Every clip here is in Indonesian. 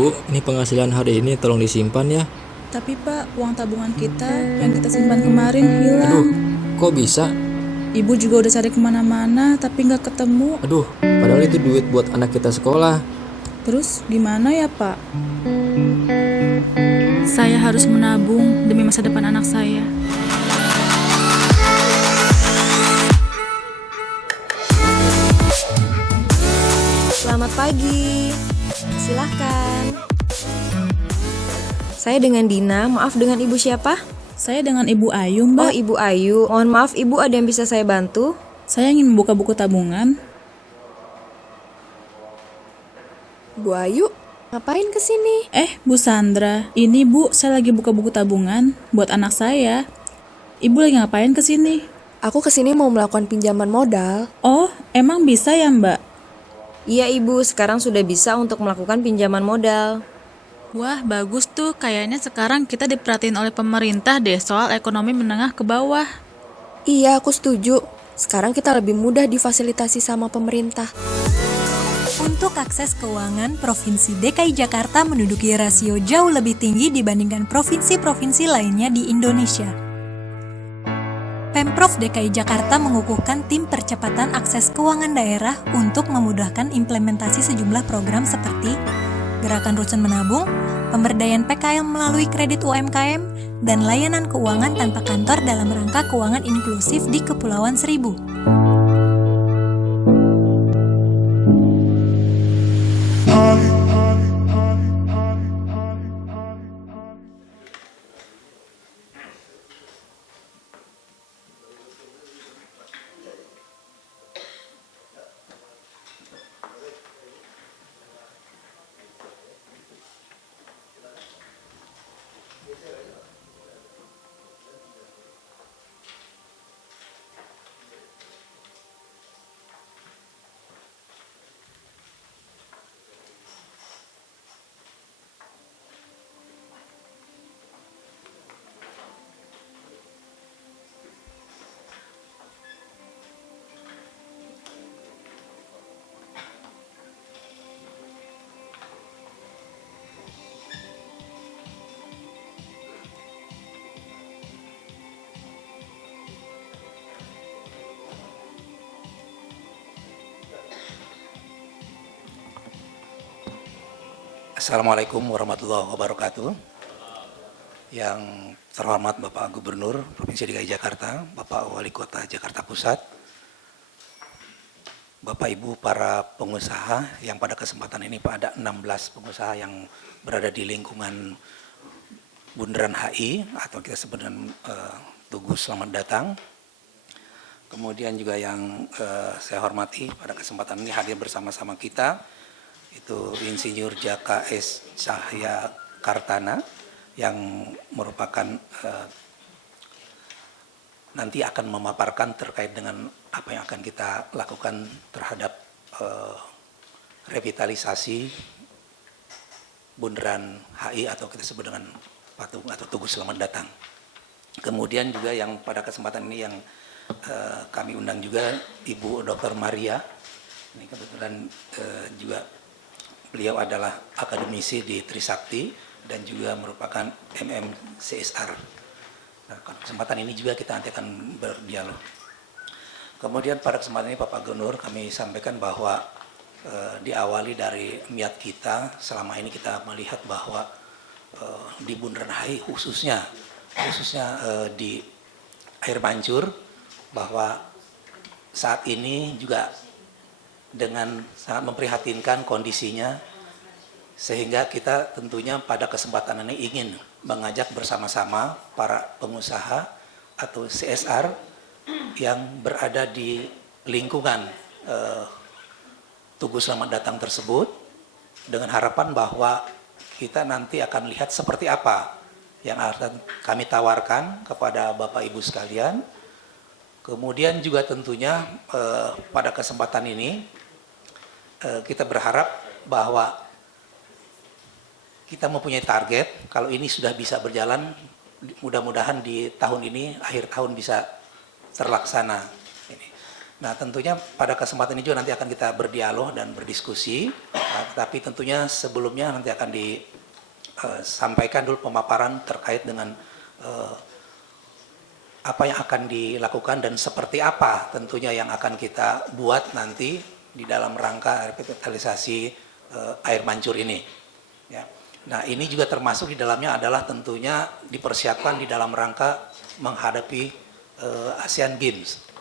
Bu, ini penghasilan hari ini tolong disimpan ya. Tapi Pak, uang tabungan kita yang kita simpan kemarin Aduh, hilang. kok bisa? Ibu juga udah cari kemana-mana tapi nggak ketemu. Aduh, padahal itu duit buat anak kita sekolah. Terus gimana ya Pak? Saya harus menabung demi masa depan anak saya. Selamat pagi. Silahkan. Saya dengan Dina, maaf dengan Ibu siapa? Saya dengan Ibu Ayu, Oh, Mbak. Ibu Ayu. Mohon maaf, Ibu ada yang bisa saya bantu? Saya ingin membuka buku tabungan. Bu Ayu, ngapain kesini? Bu Sandra, ini Bu, saya lagi buka buku tabungan buat anak saya. Ibu lagi ngapain kesini? Aku kesini mau melakukan pinjaman modal. Oh, emang bisa ya Mbak? Iya Ibu, sekarang sudah bisa untuk melakukan pinjaman modal. Wah, bagus tuh. Kayaknya sekarang kita diperhatiin oleh pemerintah deh soal ekonomi menengah ke bawah. Iya, aku setuju. Sekarang kita lebih mudah difasilitasi sama pemerintah. Untuk akses keuangan, Provinsi DKI Jakarta menduduki rasio jauh lebih tinggi dibandingkan provinsi-provinsi lainnya di Indonesia. Pemprov DKI Jakarta mengukuhkan tim percepatan akses keuangan daerah untuk memudahkan implementasi sejumlah program seperti Gerakan Rusun Menabung, pemberdayaan PKL melalui kredit UMKM, dan layanan keuangan tanpa kantor dalam rangka keuangan inklusif di Kepulauan Seribu. Assalamualaikum warahmatullahi wabarakatuh. Yang terhormat Bapak Gubernur Provinsi DKI Jakarta, Bapak Wali Kota Jakarta Pusat, Bapak Ibu para pengusaha yang pada kesempatan ini Pak ada 16 pengusaha yang berada di lingkungan Bundaran HI atau kita sebut dengan Tugu Selamat Datang. Kemudian juga yang saya hormati pada kesempatan ini hadir bersama-sama kita itu Insinyur Jaka S. Cahya Kartana yang merupakan nanti akan memaparkan terkait dengan apa yang akan kita lakukan terhadap revitalisasi Bundaran HI atau kita sebut dengan patung atau Tugu Selamat Datang. Kemudian juga yang pada kesempatan ini yang kami undang juga Ibu Dr. Maria. Ini kebetulan juga beliau adalah akademisi di Trisakti dan juga merupakan CSR. Nah, kesempatan ini juga kita nanti akan berdialog. Kemudian pada kesempatan ini Bapak Gubernur kami sampaikan bahwa diawali dari niat kita selama ini kita melihat bahwa di Bundaran HI khususnya di Air Mancur bahwa saat ini juga dengan sangat memprihatinkan kondisinya sehingga kita tentunya pada kesempatan ini ingin mengajak bersama-sama para pengusaha atau CSR yang berada di lingkungan Tugu Selamat Datang tersebut dengan harapan bahwa kita nanti akan lihat seperti apa yang akan kami tawarkan kepada Bapak Ibu sekalian. Kemudian juga tentunya pada kesempatan ini kita berharap bahwa kita mempunyai target kalau ini sudah bisa berjalan mudah-mudahan di tahun ini akhir tahun bisa terlaksana. Nah, tentunya pada kesempatan ini juga nanti akan kita berdialog dan berdiskusi, tapi tentunya sebelumnya nanti akan disampaikan dulu pemaparan terkait dengan apa yang akan dilakukan dan seperti apa tentunya yang akan kita buat nanti di dalam rangka revitalisasi air mancur ini. Ya. Nah, ini juga termasuk di dalamnya adalah tentunya dipersiapkan di dalam rangka menghadapi Asian Games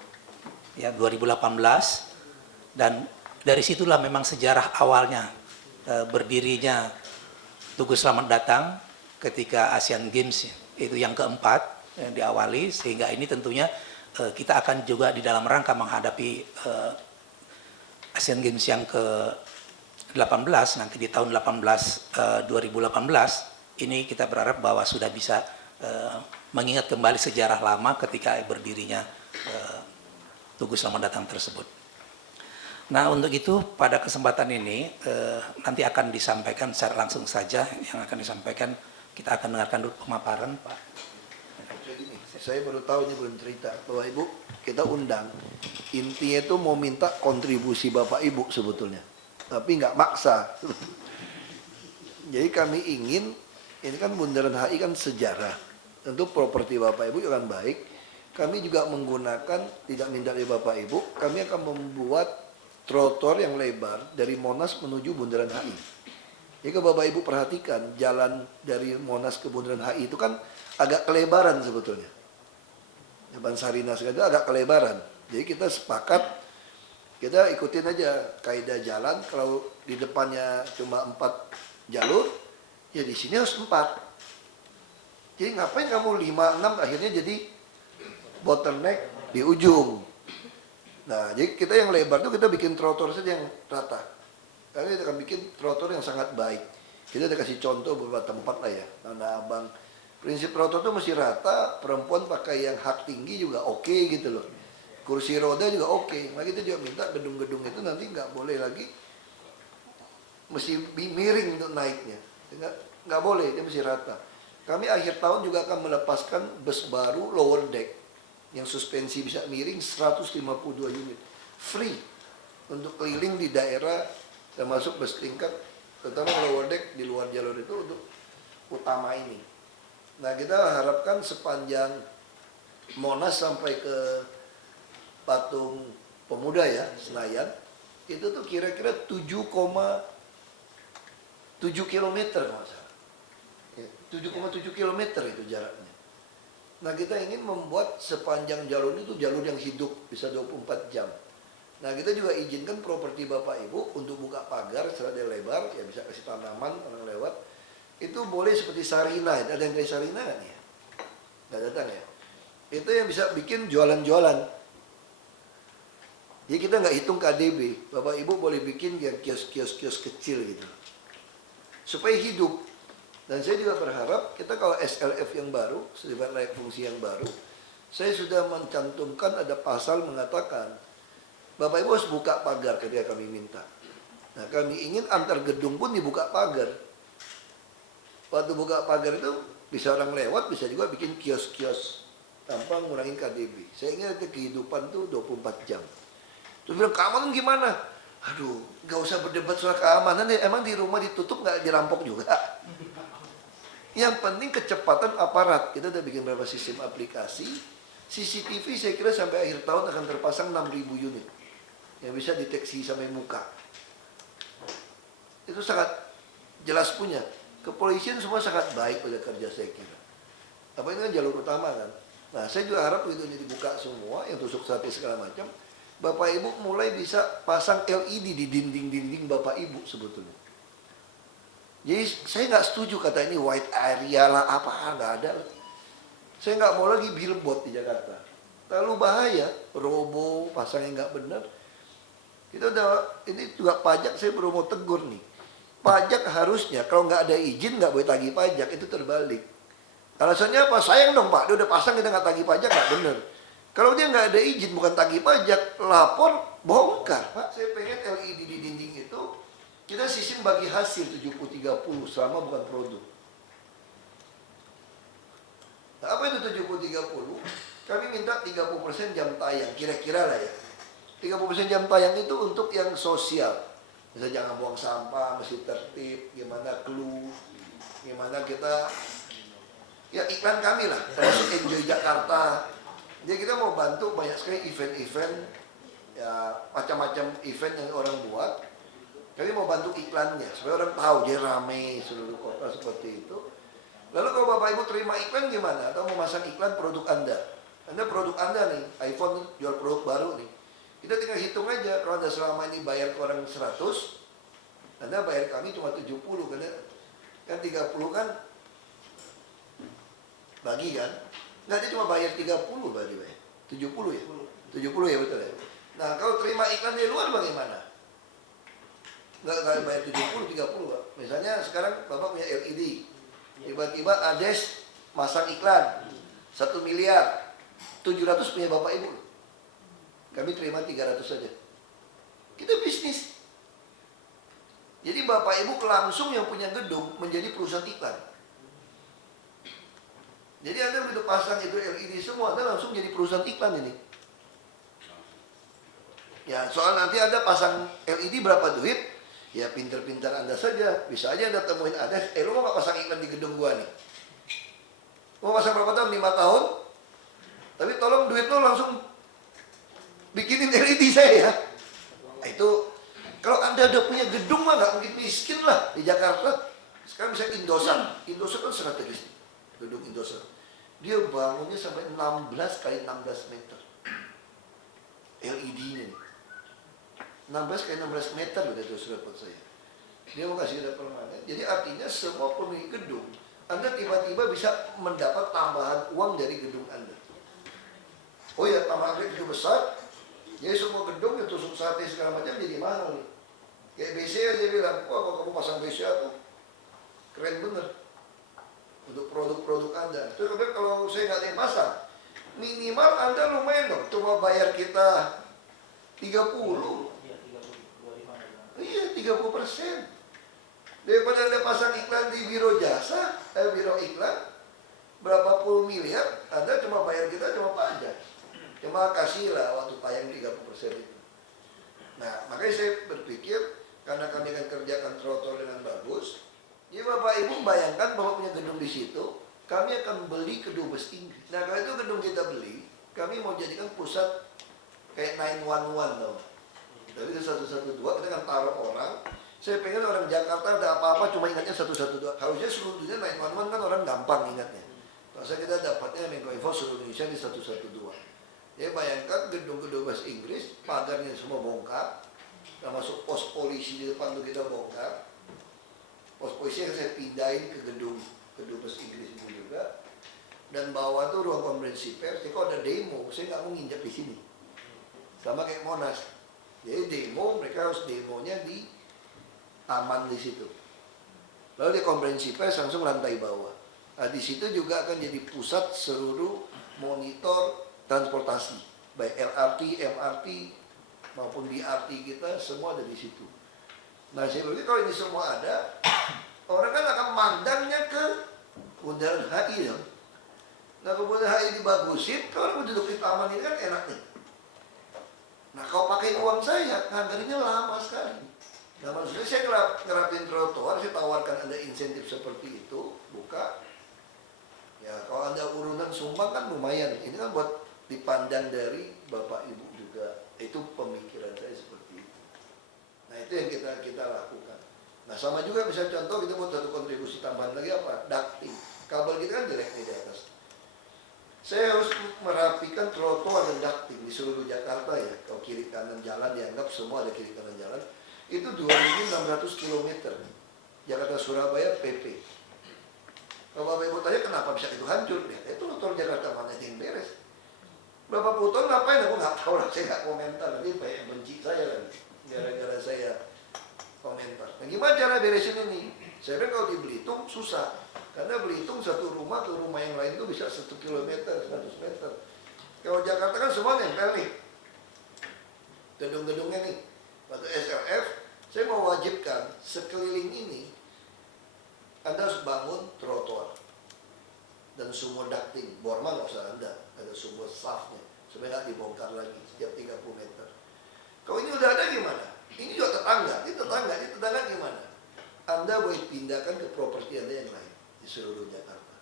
ya 2018, dan dari situlah memang sejarah awalnya berdirinya Tugu Selamat Datang ketika Asian Games itu yang keempat yang diawali, sehingga ini tentunya kita akan juga di dalam rangka menghadapi Asian Games yang ke-18 nanti di tahun 2018 ini kita berharap bahwa sudah bisa mengingat kembali sejarah lama ketika berdirinya Tugu Selamat Datang tersebut. Nah, untuk itu pada kesempatan ini nanti akan disampaikan secara langsung saja yang akan disampaikan, kita akan dengarkan dulu pemaparan Pak. Jadi saya baru tahu, ini belum cerita, bahwa Ibu kita undang, intinya itu mau minta kontribusi Bapak Ibu sebetulnya, tapi nggak maksa. Jadi kami ingin, ini kan Bundaran HI kan sejarah, tentu properti Bapak Ibu akan baik. Kami juga menggunakan, tidak minta dari Bapak Ibu, kami akan membuat trotoar yang lebar dari Monas menuju Bundaran HI. Jadi kalau Bapak Ibu perhatikan, jalan dari Monas ke Bundaran HI itu kan agak kelebaran sebetulnya. Jalan Sarina segala itu agak kelebaran. Jadi kita sepakat, kita ikutin aja kaidah jalan, kalau di depannya cuma 4 jalur, ya di sini harus 4. Jadi ngapain kamu 5, 6 akhirnya jadi bottleneck di ujung. Nah, jadi kita yang lebar itu kita bikin trotoar saja yang rata. Kami akan bikin trotoar yang sangat baik. Kita udah kasih contoh beberapa tempat lah ya. Tanah Abang. Prinsip trotoar itu mesti rata, perempuan pakai yang hak tinggi juga oke gitu loh. Kursi roda juga oke. Nah, kita juga minta gedung-gedung itu nanti nggak boleh lagi mesti miring untuk naiknya. Nggak boleh, dia mesti rata. Kami akhir tahun juga akan melepaskan bus baru lower deck yang suspensi bisa miring 152 unit free untuk keliling di daerah, termasuk bus tingkat, terutama lower deck di luar jalur itu untuk utama ini. Nah, kita harapkan sepanjang Monas sampai ke Patung Pemuda ya, Senayan, itu tuh kira-kira 7,7 km kalau nggak salah. 7,7 km itu jaraknya. Nah, kita ingin membuat sepanjang jalur itu jalur yang hidup, bisa 24 jam. Nah, kita juga izinkan properti Bapak Ibu untuk buka pagar secara dia lebar, ya bisa kasih tanaman orang lewat. Itu boleh seperti Sarina, ada yang kayak Sarina kan ya? Nggak datang ya? Itu yang bisa bikin jualan-jualan. Jadi kita nggak hitung KDB, Bapak Ibu boleh bikin yang kios-kios kecil gitu. Supaya hidup. Dan saya juga berharap kita kalau SLF yang baru, sifat layak fungsi yang baru, saya sudah mencantumkan ada pasal mengatakan Bapak Ibu harus buka pagar ketika kami minta. Nah, kami ingin antar gedung pun dibuka pagar. Waktu buka pagar itu bisa orang lewat, bisa juga bikin kios-kios tanpa ngurangin KDB. Saya ingin nanti kehidupan tuh 24 jam. Terus bilang, keamanan gimana? Aduh, nggak usah berdebat soal keamanan deh. Emang di rumah ditutup nggak dirampok juga? Yang penting kecepatan aparat. Kita udah bikin beberapa sistem aplikasi. CCTV saya kira sampai akhir tahun akan terpasang 6.000 unit. Yang bisa deteksi sampai muka. Itu sangat jelas punya. Kepolisian semua sangat baik pada kerja saya kira. Apa ini kan jalur utama kan. Nah, saya juga harap begitu ini dibuka semua, yang tusuk sate segala macam, Bapak Ibu mulai bisa pasang LED di dinding-dinding Bapak Ibu sebetulnya. Jadi saya nggak setuju kata ini white area lah apa, nggak ada. Saya nggak mau lagi billboard di Jakarta. Terlalu bahaya, robo, pasangnya nggak benar. Kita udah, ini juga pajak saya baru mau tegur nih. Pajak harusnya kalau nggak ada izin nggak boleh tagih pajak, itu terbalik. Alasannya apa? Sayang dong Pak, dia udah pasang kita nggak tagih pajak, nggak benar. Kalau dia nggak ada izin bukan tagih pajak, lapor bongkar. Pak, saya pengen LED di dinding itu kita sistem bagi hasil 70-30 selama bukan produk. Nah, apa itu 70-30? Kami minta 30% jam tayang, kira-kira lah ya. 30% jam tayang itu untuk yang sosial. Misalnya jangan buang sampah, mesti tertib, gimana clue, gimana kita, ya iklan kami lah, termasuk Enjoy Jakarta. Jadi kita mau bantu banyak sekali event-event, ya macam-macam event yang orang buat. Kami mau bantu iklannya, supaya orang tahu dia rame seluruh kota seperti itu. Lalu kalau Bapak Ibu terima iklan gimana? Atau mau masang iklan produk Anda? Anda produk Anda nih, iPhone jual produk baru nih. Kita tinggal hitung aja, kalau Anda selama ini bayar ke orang 100, Anda bayar kami cuma 70, karena kan 30 kan bagi kan? Nggak, dia cuma bayar 30 berarti, 70 ya? 70 ya betul ya? Nah, kalau terima iklan dari luar bagaimana? Nggak bayar 70, 30 Pak. Misalnya sekarang Bapak punya LED, tiba-tiba Ades masang iklan 1 miliar, 700 punya Bapak Ibu. Kami terima 300 saja. Kita bisnis. Jadi Bapak Ibu langsung yang punya gedung menjadi perusahaan iklan. Jadi Anda begitu pasang itu LED semua, Anda langsung jadi perusahaan iklan ini. Ya, soal nanti Anda pasang LED berapa duit, ya pinter-pinter Anda saja. Bisa aja Anda temuin Ades, lu mau gak pasang iklan di gedung gua nih? Mau pasang berapa tahun? 5 tahun? Tapi tolong duit lo langsung bikinin LED saya ya. Nah, itu kalau Anda udah punya gedung mah nggak mungkin miskin lah di Jakarta. Sekarang misalnya Indosat, Indosat kan strategis, gedung Indosat. Dia bangunnya sampai 16 kali 16 meter. LED-nya nih. 16 kali 16 meter loh itu surat buat saya. Dia mau kasih ada permanen. Jadi artinya semua pemilik gedung, Anda tiba-tiba bisa mendapat tambahan uang dari gedung Anda. Oh ya, Taman Anggrek itu besar. Jadi semua gedung yang tusuk sate segala macam jadi mahal nih. Kayak BC aja bilang, wah kalau kamu pasang BC tuh keren bener untuk produk-produk Anda. Terus kemudian kalau saya nggak ada yang pasang, minimal Anda lumayan dong, cuma bayar kita 30. Iya, 30%. Daripada Anda pasang iklan di biro jasa, biro iklan, berapa puluh miliar, Anda cuma bayar kita cuma pajak. Cuma kasihlah waktu tayang 30% itu. Nah, makanya saya berpikir, karena kami akan kerjakan trotoar dengan bagus, jadi Bapak Ibu bayangkan bahwa punya gedung di situ, kami akan beli kedubes Inggris. Nah, kalau itu gedung kita beli, kami mau jadikan pusat kayak 911 tau. Jadi itu 112, kita akan taruh orang. Saya pengen orang Jakarta ada apa-apa cuma ingatnya 112. Harusnya seluruh dunia 911 kan orang gampang ingatnya. Masa kita dapatnya Menkominfo seluruh Indonesia di 112. Ya bayangkan gedung-gedung bahasa Inggris, pagarnya semua bongkar, termasuk pos polisi di depan itu kita bongkar. Pos polisi yang saya pindahin ke gedung bahasa Inggris itu juga. Dan bawah tuh ruang konferensi pers. Jadi kalau ada demo, saya nggak mau nginjak di sini. Sama kayak Monas. Jadi demo, mereka harus demonya di taman di situ. Lalu di konferensi pers langsung lantai bawah. Nah, di situ juga akan jadi pusat seluruh monitor transportasi, baik LRT, MRT maupun BRT kita semua ada di situ. Nah, saya berpikir kalau ini semua ada, orang kan akan mandangnya ke Bundaran HI dong. Nah, kalau Bundaran HI dibagusin, kalau orang duduk di taman ini kan enak nih. Nah, kalau pakai uang saya, nganterinnya lama sekali. Nah, maksudnya saya ngerapin trotoar, saya tawarkan Anda insentif seperti itu, buka. Ya, kalau Anda urunan sumbang kan lumayan. Ini kan buat dipandang dari Bapak Ibu juga. Itu pemikiran saya seperti itu. Nah, itu yang kita lakukan. Nah, sama juga misalnya contoh kita buat satu kontribusi tambahan lagi apa? Ducting. Kabel kita kan jelek nih di atas. Saya harus merapikan trotoar dan ducting di seluruh Jakarta ya. Kalau kiri kanan jalan dianggap semua ada kiri kanan jalan. Itu 2.600 km. Jakarta Surabaya PP. Kalau Bapak Ibu tanya kenapa bisa itu hancur? Ya, itu trotoar Jakarta mana yang beres? Berapa puluh tahun ngapain? Aku nggak tahu lah, saya nggak komentar. Nanti banyak yang benci saya lagi. Gara-gara saya komentar. Nah, gimana cara beresin ini? Saya bilang kalau di Belitung susah. Karena Belitung satu rumah ke rumah yang lain itu bisa 1 kilometer, 100 meter. Kalau Jakarta kan semua nempel nih. Gedung-gedungnya nih. Waktu SLF, saya mau wajibkan sekeliling ini Anda harus bangun trotoar dan sumur ducting. Borma nggak usah Anda, ada sumur shaftnya supaya nggak dibongkar lagi setiap 30 meter. Kalau ini udah ada gimana? Ini juga tetangga, ini tetangga gimana? Anda boleh pindahkan ke properti Anda yang lain di seluruh Jakarta.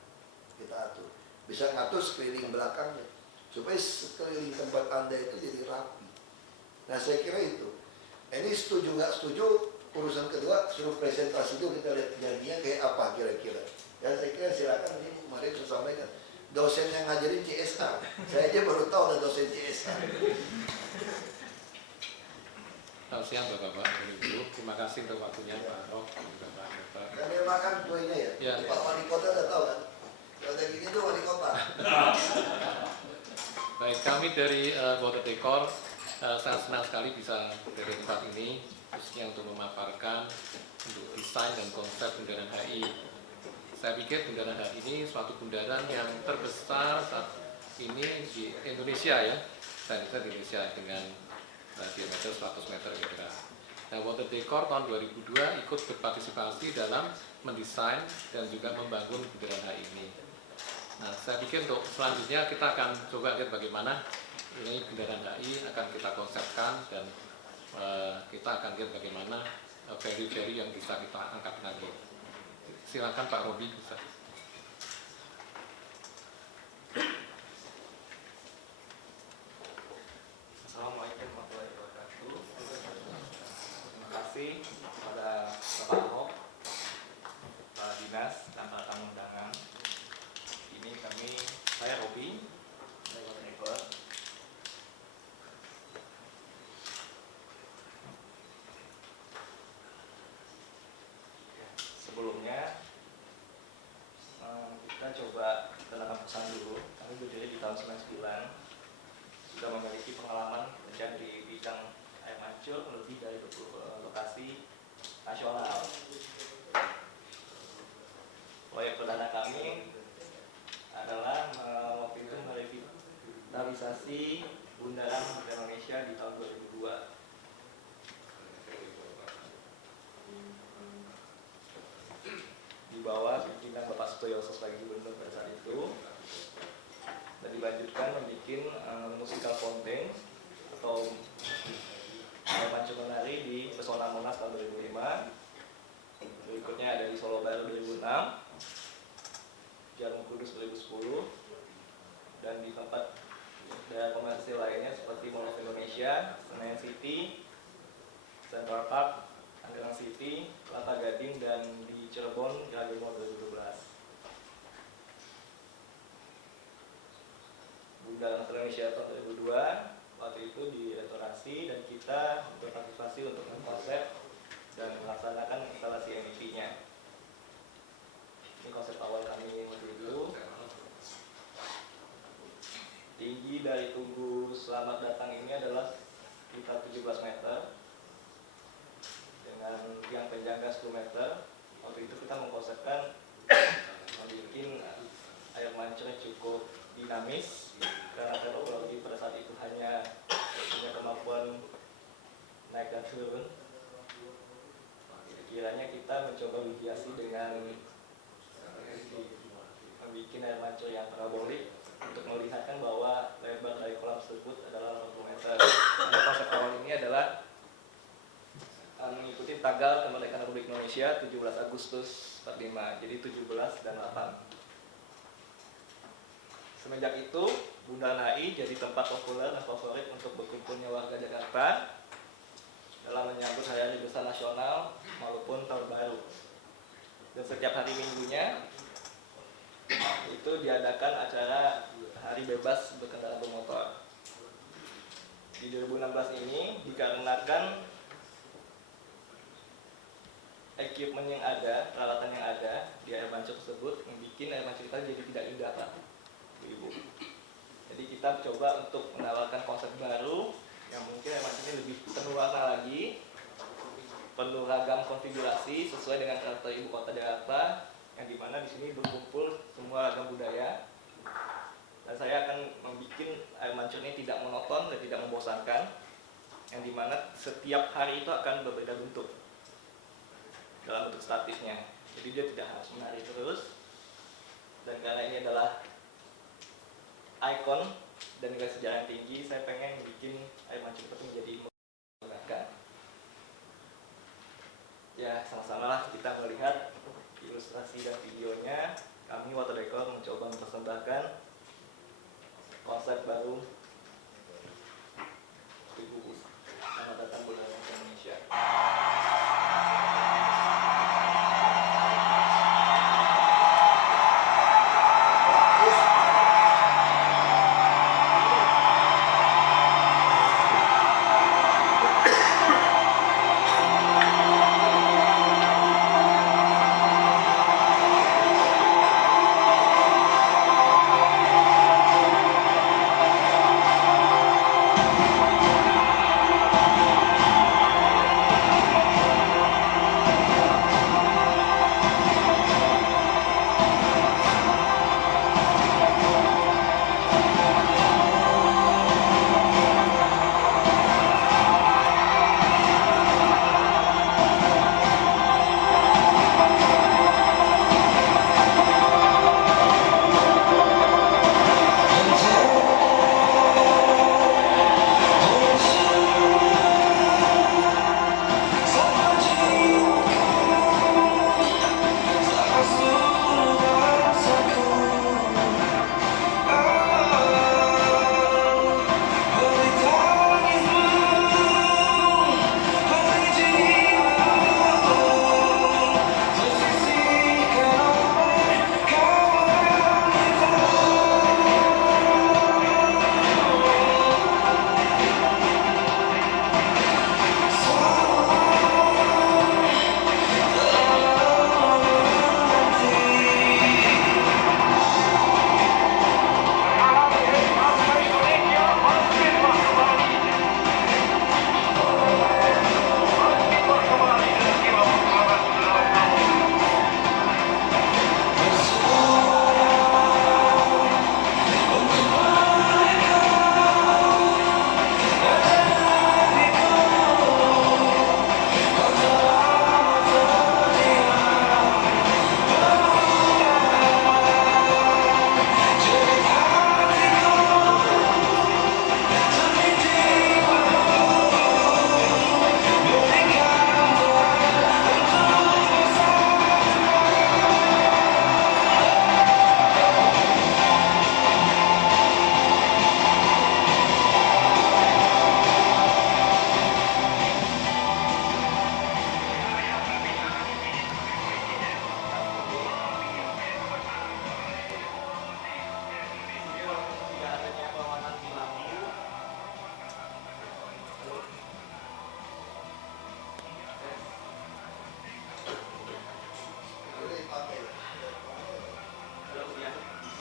Kita atur. Bisa ngatur sekeliling belakangnya supaya sekeliling tempat Anda itu jadi rapi. Nah saya kira itu. Ini setuju nggak setuju, urusan kedua suruh presentasi itu kita lihat janjinya kayak apa kira-kira. Ya saya kira silakan, ini kemarin saya sampaikan dosen yang ngajarin CSA, saya aja baru tahu ada dosen CSA. Selamat siang Bapak-Bapak dan Ibu. Terima kasih untuk waktunya Pak Roh dan juga Pak Dokter. Kami makan kuenya ya. Ya. Pak Wali Kota udah tahu kan? Kalau kayak gini tuh Wali Kota. Baik, kami dari Water Decor sangat senang sekali bisa berada di tempat ini, khususnya untuk memaparkan untuk desain dan konsep Bundaran HI. Saya pikir Bundaran HI ini suatu bundaran yang terbesar saat ini di Indonesia ya, dan di Indonesia dengan diameter 100 meter kira-kira. Nah, Water Decor tahun 2002 ikut berpartisipasi dalam mendesain dan juga membangun Bundaran HI ini. Nah, saya pikir untuk selanjutnya kita akan coba lihat bagaimana ini Bundaran HI akan kita konsepkan dan kita akan lihat bagaimana value-value yang bisa kita angkat nanti. Silakan Pak Robi bisa. Assalamualaikum warahmatullahi wabarakatuh. Terima kasih kepada Bapak Ahok, Pak Dinas, dan para tamu undangan. Ini saya Robi dari Water Decor. Sebelumnya kita coba tentang pesan dulu. Kami berdiri di tahun 99, sudah memiliki pengalaman kerja di bidang air mancur lebih dari 20 lokasi nasional. Proyek perdana kami adalah waktu itu merevitalisasi Bundaran Indonesia di tahun 2002. Di bawah pimpinan Bapak Sutoyoso sebagai gubernur pada saat itu, dan dilanjutkan membuat musikal fountain atau air mancur menari di Pesona Monas tahun 2005. Berikutnya ada di Solo Baru 2006, Jarum Kudus 2010, dan di tempat daerah komersil lainnya seperti Mall of Indonesia, Senayan City, Central Park, Tangerang City, Kelapa Gading, dan di Cirebon, Jalan Mall 2012. Bundaran Indonesia tahun 2002 waktu itu direstorasi dan kita berpartisipasi untuk mengkonsep dan melaksanakan instalasi MEP-nya. Ini konsep awal kami waktu itu. Tinggi dari tugu Selamat Datang ini adalah sekitar 17 meter dengan tiang penyangga 10 meter. Waktu itu kita mengkonsepkan membuat air mancurnya cukup dinamis karena teknologi pada saat itu hanya punya kemampuan naik dan turun. Kiranya kita mencoba menghiasi dengan membuat air mancur yang parabolik untuk melihatkan bahwa lebar dari kolam tersebut adalah 80 meter. Nah, konsep awal ini adalah mengikuti tanggal kemerdekaan Republik Indonesia 17 Agustus 45, jadi 17 dan 8. Semenjak itu, Bundaran HI jadi tempat populer dan favorit untuk berkumpulnya warga Jakarta dalam menyambut hari besar nasional maupun tahun baru. Dan setiap hari minggunya itu diadakan acara hari bebas berkendara bermotor. Di 2016 ini dikarenakan equipment yang ada, peralatan yang ada di air mancur tersebut membuat air mancur kita jadi tidak indah, Pak, Ibu. Jadi kita coba untuk menawarkan konsep baru yang mungkin air mancur ini lebih penuh warna lagi, penuh ragam konfigurasi sesuai dengan karakter ibu kota Jakarta, yang dimana di sini berkumpul semua ragam budaya. Dan saya akan membuat air mancur ini tidak monoton dan tidak membosankan, yang dimana setiap hari itu akan berbeda bentuk dalam bentuk statisnya. Jadi dia tidak harus menari terus. Dan karena ini adalah ikon dan nilai sejarah yang tinggi, saya pengen bikin air mancur itu menjadi ya sama-sama lah kita melihat ilustrasi dan videonya. Kami Water Decor mencoba mempersembahkan konsep baru ibu selamat datang bulan Indonesia.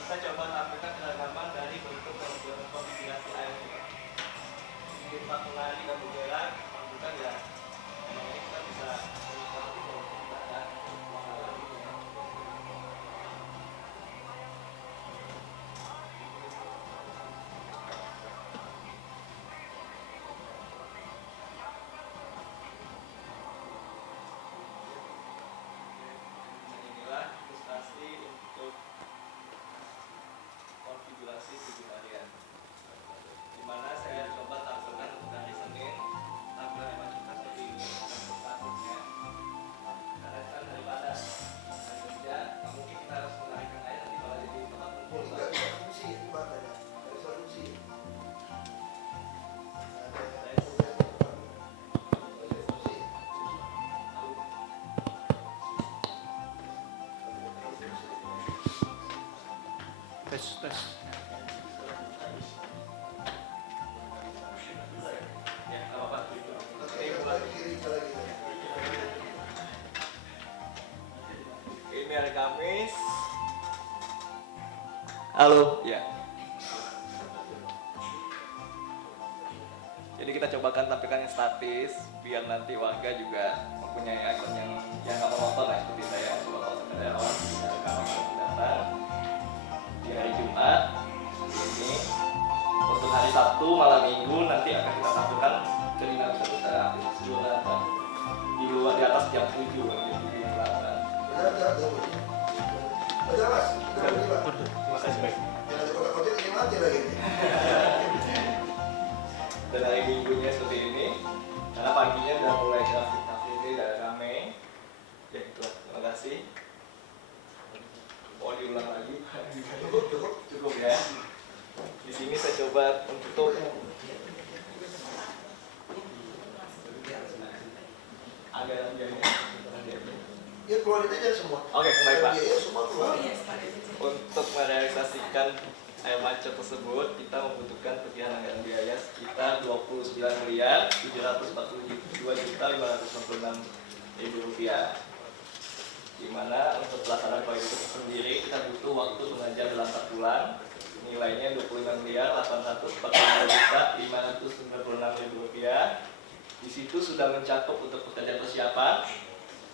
Kita coba tampilkan keragaman dari bentuk dan konfigurasi air kita. Tempat menari dan bergerak, bukan ya. Ini kita bisa menikmati kalau kita ada mengalami. Inilah ilustrasi untuk konfigurasi tubuh harian, di mana saya coba tampilkan dari Senin tampilan yang macam seperti ini untuk statusnya. Karena kan daripada hari kerja, nggak mungkin kita harus menarikan air nanti malah jadi tempat kumpul. Nggak bisa fungsi itu makanya. Nggak bisa fungsi. Tes. Ya, nggak apa-apa. Ini hari Kamis. Halo, ya. Jadi kita cobakan tampilkan yang statis, biar nanti warga juga mempunyai ikon yang nggak monoton lah, seperti saya coba kalau sekedar orang bisa datang di hari Jumat ini. Untuk hari Sabtu malam Minggu nanti akan kita tampilkan ke dinamika secara aktif seluruh di luar di atas jam 7 jam 7 Udah mas, udah begini pak. Terima kasih baik. Jangan ada kotak-kotak yang mati lagi. Dan hari Minggunya seperti ini, karena paginya udah mulai grafik-grafik udah rame. buat untuk anggaran biayanya. Ya keluarin aja semua. Oke, baik Pak. Biaya semua keluar. Untuk merealisasikan air mancur tersebut, kita membutuhkan pilihan anggaran biaya sekitar Rp29.742.596.000, di mana untuk pelaksanaan proyek itu sendiri kita butuh waktu mengajar dalam 4 bulan, nilainya Rp25.841.596.000. Di situ sudah mencakup untuk pekerjaan persiapan,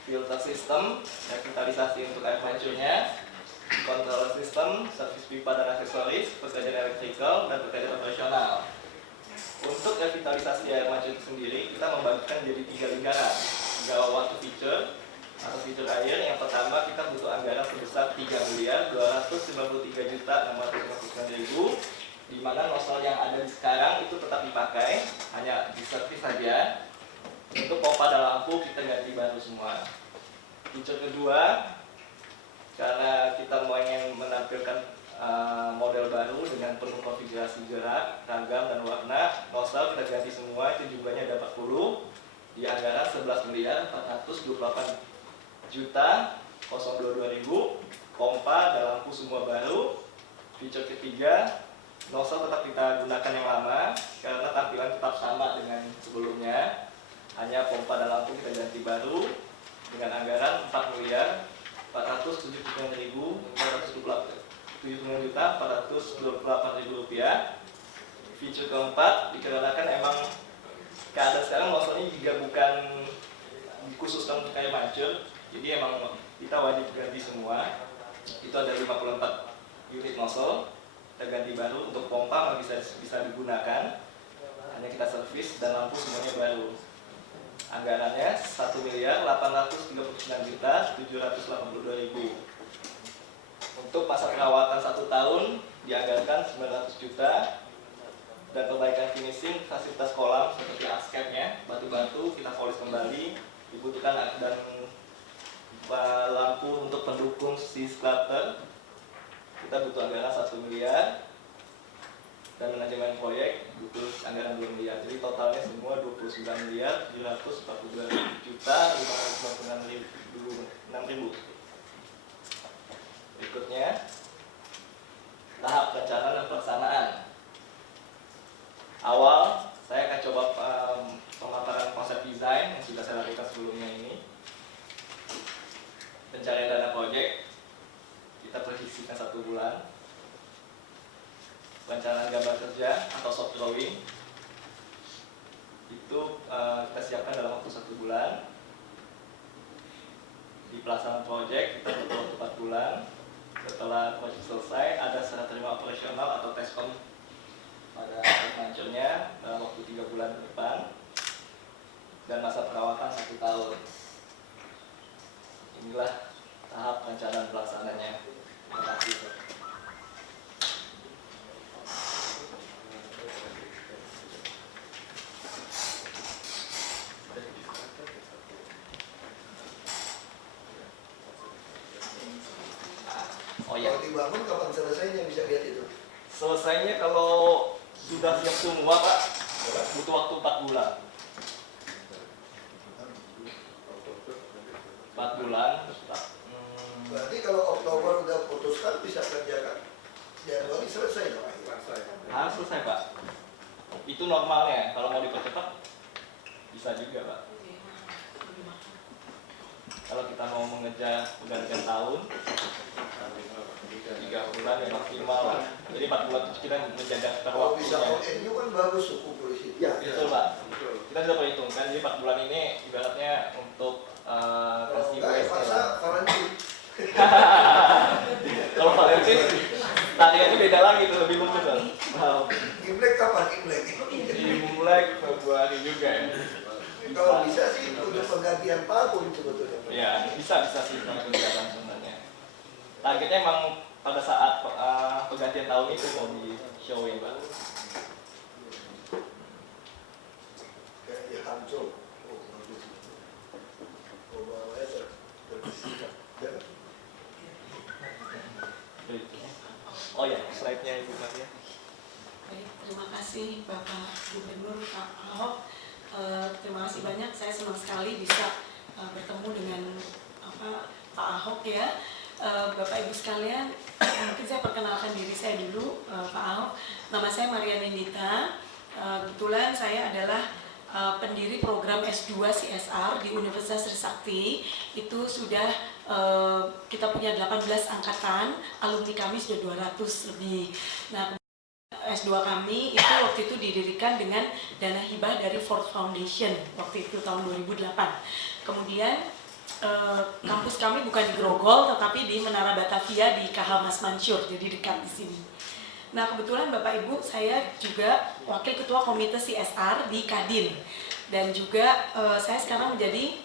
filter sistem, revitalisasi untuk air mancurnya, control system, servis pipa dan aksesoris, pekerjaan elektrikal, dan pekerjaan operasional. Untuk revitalisasi air mancur itu sendiri, kita membagikan jadi 3 lingkaran. Gawat water feature atau fitur air. Yang pertama, kita butuh anggaran sebesar Rp3.253.659.000, di mana nozzle yang ada sekarang itu tetap dipakai, hanya diservis saja. Untuk pompa dan lampu kita ganti baru semua. Fitur kedua, karena kita ingin menampilkan model baru dengan penuh konfigurasi gerak, ragam, dan warna, nozzle kita ganti semua, itu jumlahnya ada 40 di anggaran Rp11.428.022.000. Pompa dan lampu semua baru. Fitur ketiga, nozzle tetap kita gunakan yang lama karena tampilan tetap sama dengan sebelumnya, hanya pompa dan lampu kita ganti baru dengan anggaran Rp4.479.428.000. Fitur keempat, dikarenakan emang keadaan sekarang nozzle-nya juga bukan dikhususkan untuk air mancur, jadi emang kita wajib ganti semua. Itu ada 54 unit nozzle, kita ganti baru. Untuk pompa bisa digunakan, hanya kita servis, dan lampu semuanya baru. Anggarannya Rp1.839.782.000. Untuk masa perawatan 1 tahun dianggarkan Rp900.000.000, dan perbaikan finishing fasilitas kolam seperti ascapnya, batu-batu kita polis kembali, dibutuhkan, dan lampu untuk pendukung si splatter kita butuh anggaran 1 miliar, dan manajemen proyek butuh anggaran 2 miliar. Jadi totalnya semua Rp29.742.596.000. Berikutnya, tahap rencana dan pelaksanaan. Awal, saya akan coba pemaparan konsep desain yang sudah saya lakukan sebelumnya ini. Pencarian dana proyek, kita prediksikan 1 bulan. Perencanaan gambar kerja atau soft drawing, itu kita siapkan dalam waktu 1 bulan. Di pelaksanaan proyek, kita butuh waktu 4 bulan. Setelah proyek selesai, ada serah terima operasional atau tescom pada mancurnya dalam waktu 3 bulan ke depan, dan masa perawatan 1 tahun. Inilah tahap perencanaan pelaksanaannya. Terima kasih. Oh ya. Kalau dibangun kapan selesainya, bisa lihat itu? Selesainya kalau sudah siap semua Pak, butuh waktu 4 bulan. 4 bulan. Berarti kalau Oktober udah putuskan bisa kerjakan Januari selesai dong? Harus selesai Pak. Itu normalnya. Kalau mau dipercepat bisa juga Pak. Kalau kita mau mengejar pergantian tahun, 3 bulan ya maksimal lah. Jadi 4 bulan itu kita menjaga Kalau bisa waktunya. ONU kan bagus suku polisi. Ya. Betul Pak. Kita sudah perhitungkan, jadi 4 bulan ini ibaratnya untuk kasih Masa Valentine. Kalau Valentine, tariannya beda lagi tuh, lebih betul. Imlek kapan Imlek? Imlek Februari juga ya. Kalau bisa sih untuk penggantian tahun sebetulnya. Ya, bisa sih kalau kegiatan sebenarnya. Targetnya emang pada saat pergantian tahun itu mau di showin Pak. Kayak di Hangzhou. Oh, bagus. Oh, bawahnya terpisah. Oh ya, slide-nya Ibu Maria. Baik, terima kasih Bapak Gubernur Pak Ahok. Terima kasih banyak. Saya senang sekali bisa bertemu dengan Pak Ahok ya. Bapak Ibu sekalian, mungkin saya perkenalkan diri saya dulu, Pak Ahok. Nama saya Maria Nindita. Kebetulan saya adalah pendiri program S2 CSR di Universitas Trisakti. Itu sudah kita punya 18 angkatan, alumni kami sudah 200 lebih. Nah, S2 kami itu waktu itu didirikan dengan dana hibah dari Ford Foundation waktu itu tahun 2008. Kemudian kampus kami bukan di Grogol tetapi di Menara Batavia di KH Mas Mansur, jadi dekat di sini. Nah, kebetulan Bapak Ibu, saya juga Wakil Ketua Komite CSR di Kadin, dan juga saya sekarang menjadi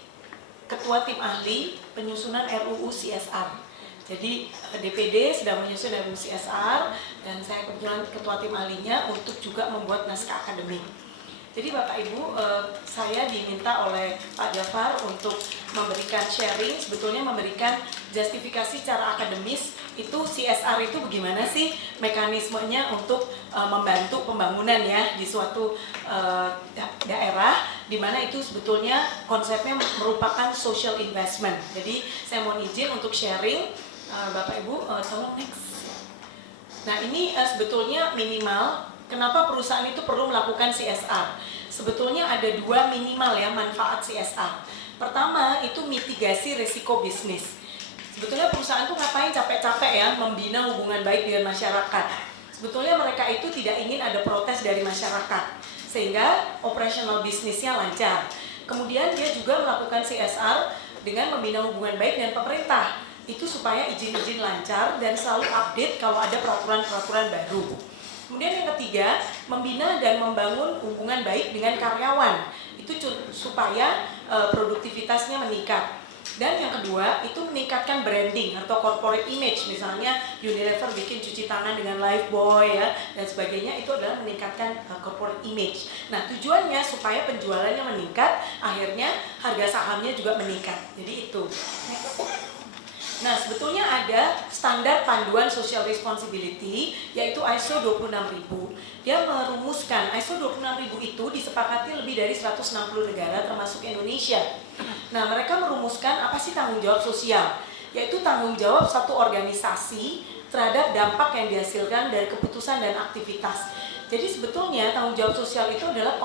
Ketua Tim Ahli Penyusunan RUU CSR. Jadi DPD sedang menyusun RUU CSR dan saya kebetulan Ketua Tim Ahlinya untuk juga membuat naskah akademik. Jadi Bapak Ibu, saya diminta oleh Pak Jafar untuk memberikan sharing, sebetulnya memberikan justifikasi secara akademis itu CSR itu bagaimana sih mekanismenya untuk membantu pembangunan ya di suatu daerah, di mana itu sebetulnya konsepnya merupakan social investment. Jadi saya mohon izin untuk sharing, Bapak Ibu, tolong next. Nah, ini sebetulnya minimal kenapa perusahaan itu perlu melakukan CSR. Sebetulnya ada dua minimal ya manfaat CSR. Pertama itu mitigasi risiko bisnis. Sebetulnya perusahaan itu ngapain capek-capek ya membina hubungan baik dengan masyarakat. Sebetulnya mereka itu tidak ingin ada protes dari masyarakat sehingga operasional bisnisnya lancar. Kemudian dia juga melakukan CSR dengan membina hubungan baik dengan pemerintah. Itu supaya izin-izin lancar dan selalu update kalau ada peraturan-peraturan baru. Kemudian yang ketiga, membina dan membangun hubungan baik dengan karyawan. Itu supaya produktivitasnya meningkat. Dan yang kedua, itu meningkatkan branding atau corporate image. Misalnya Unilever bikin cuci tangan dengan Lifebuoy ya dan sebagainya, itu adalah meningkatkan corporate image. Nah, tujuannya supaya penjualannya meningkat, akhirnya harga sahamnya juga meningkat. Jadi itu. Nah, sebetulnya ada standar panduan social responsibility yaitu ISO 26000. Dia merumuskan ISO 26000 itu disepakati lebih dari 160 negara termasuk Indonesia. Nah, mereka merumuskan apa sih tanggung jawab sosial? Yaitu tanggung jawab satu organisasi terhadap dampak yang dihasilkan dari keputusan dan aktivitas. Jadi sebetulnya tanggung jawab sosial itu adalah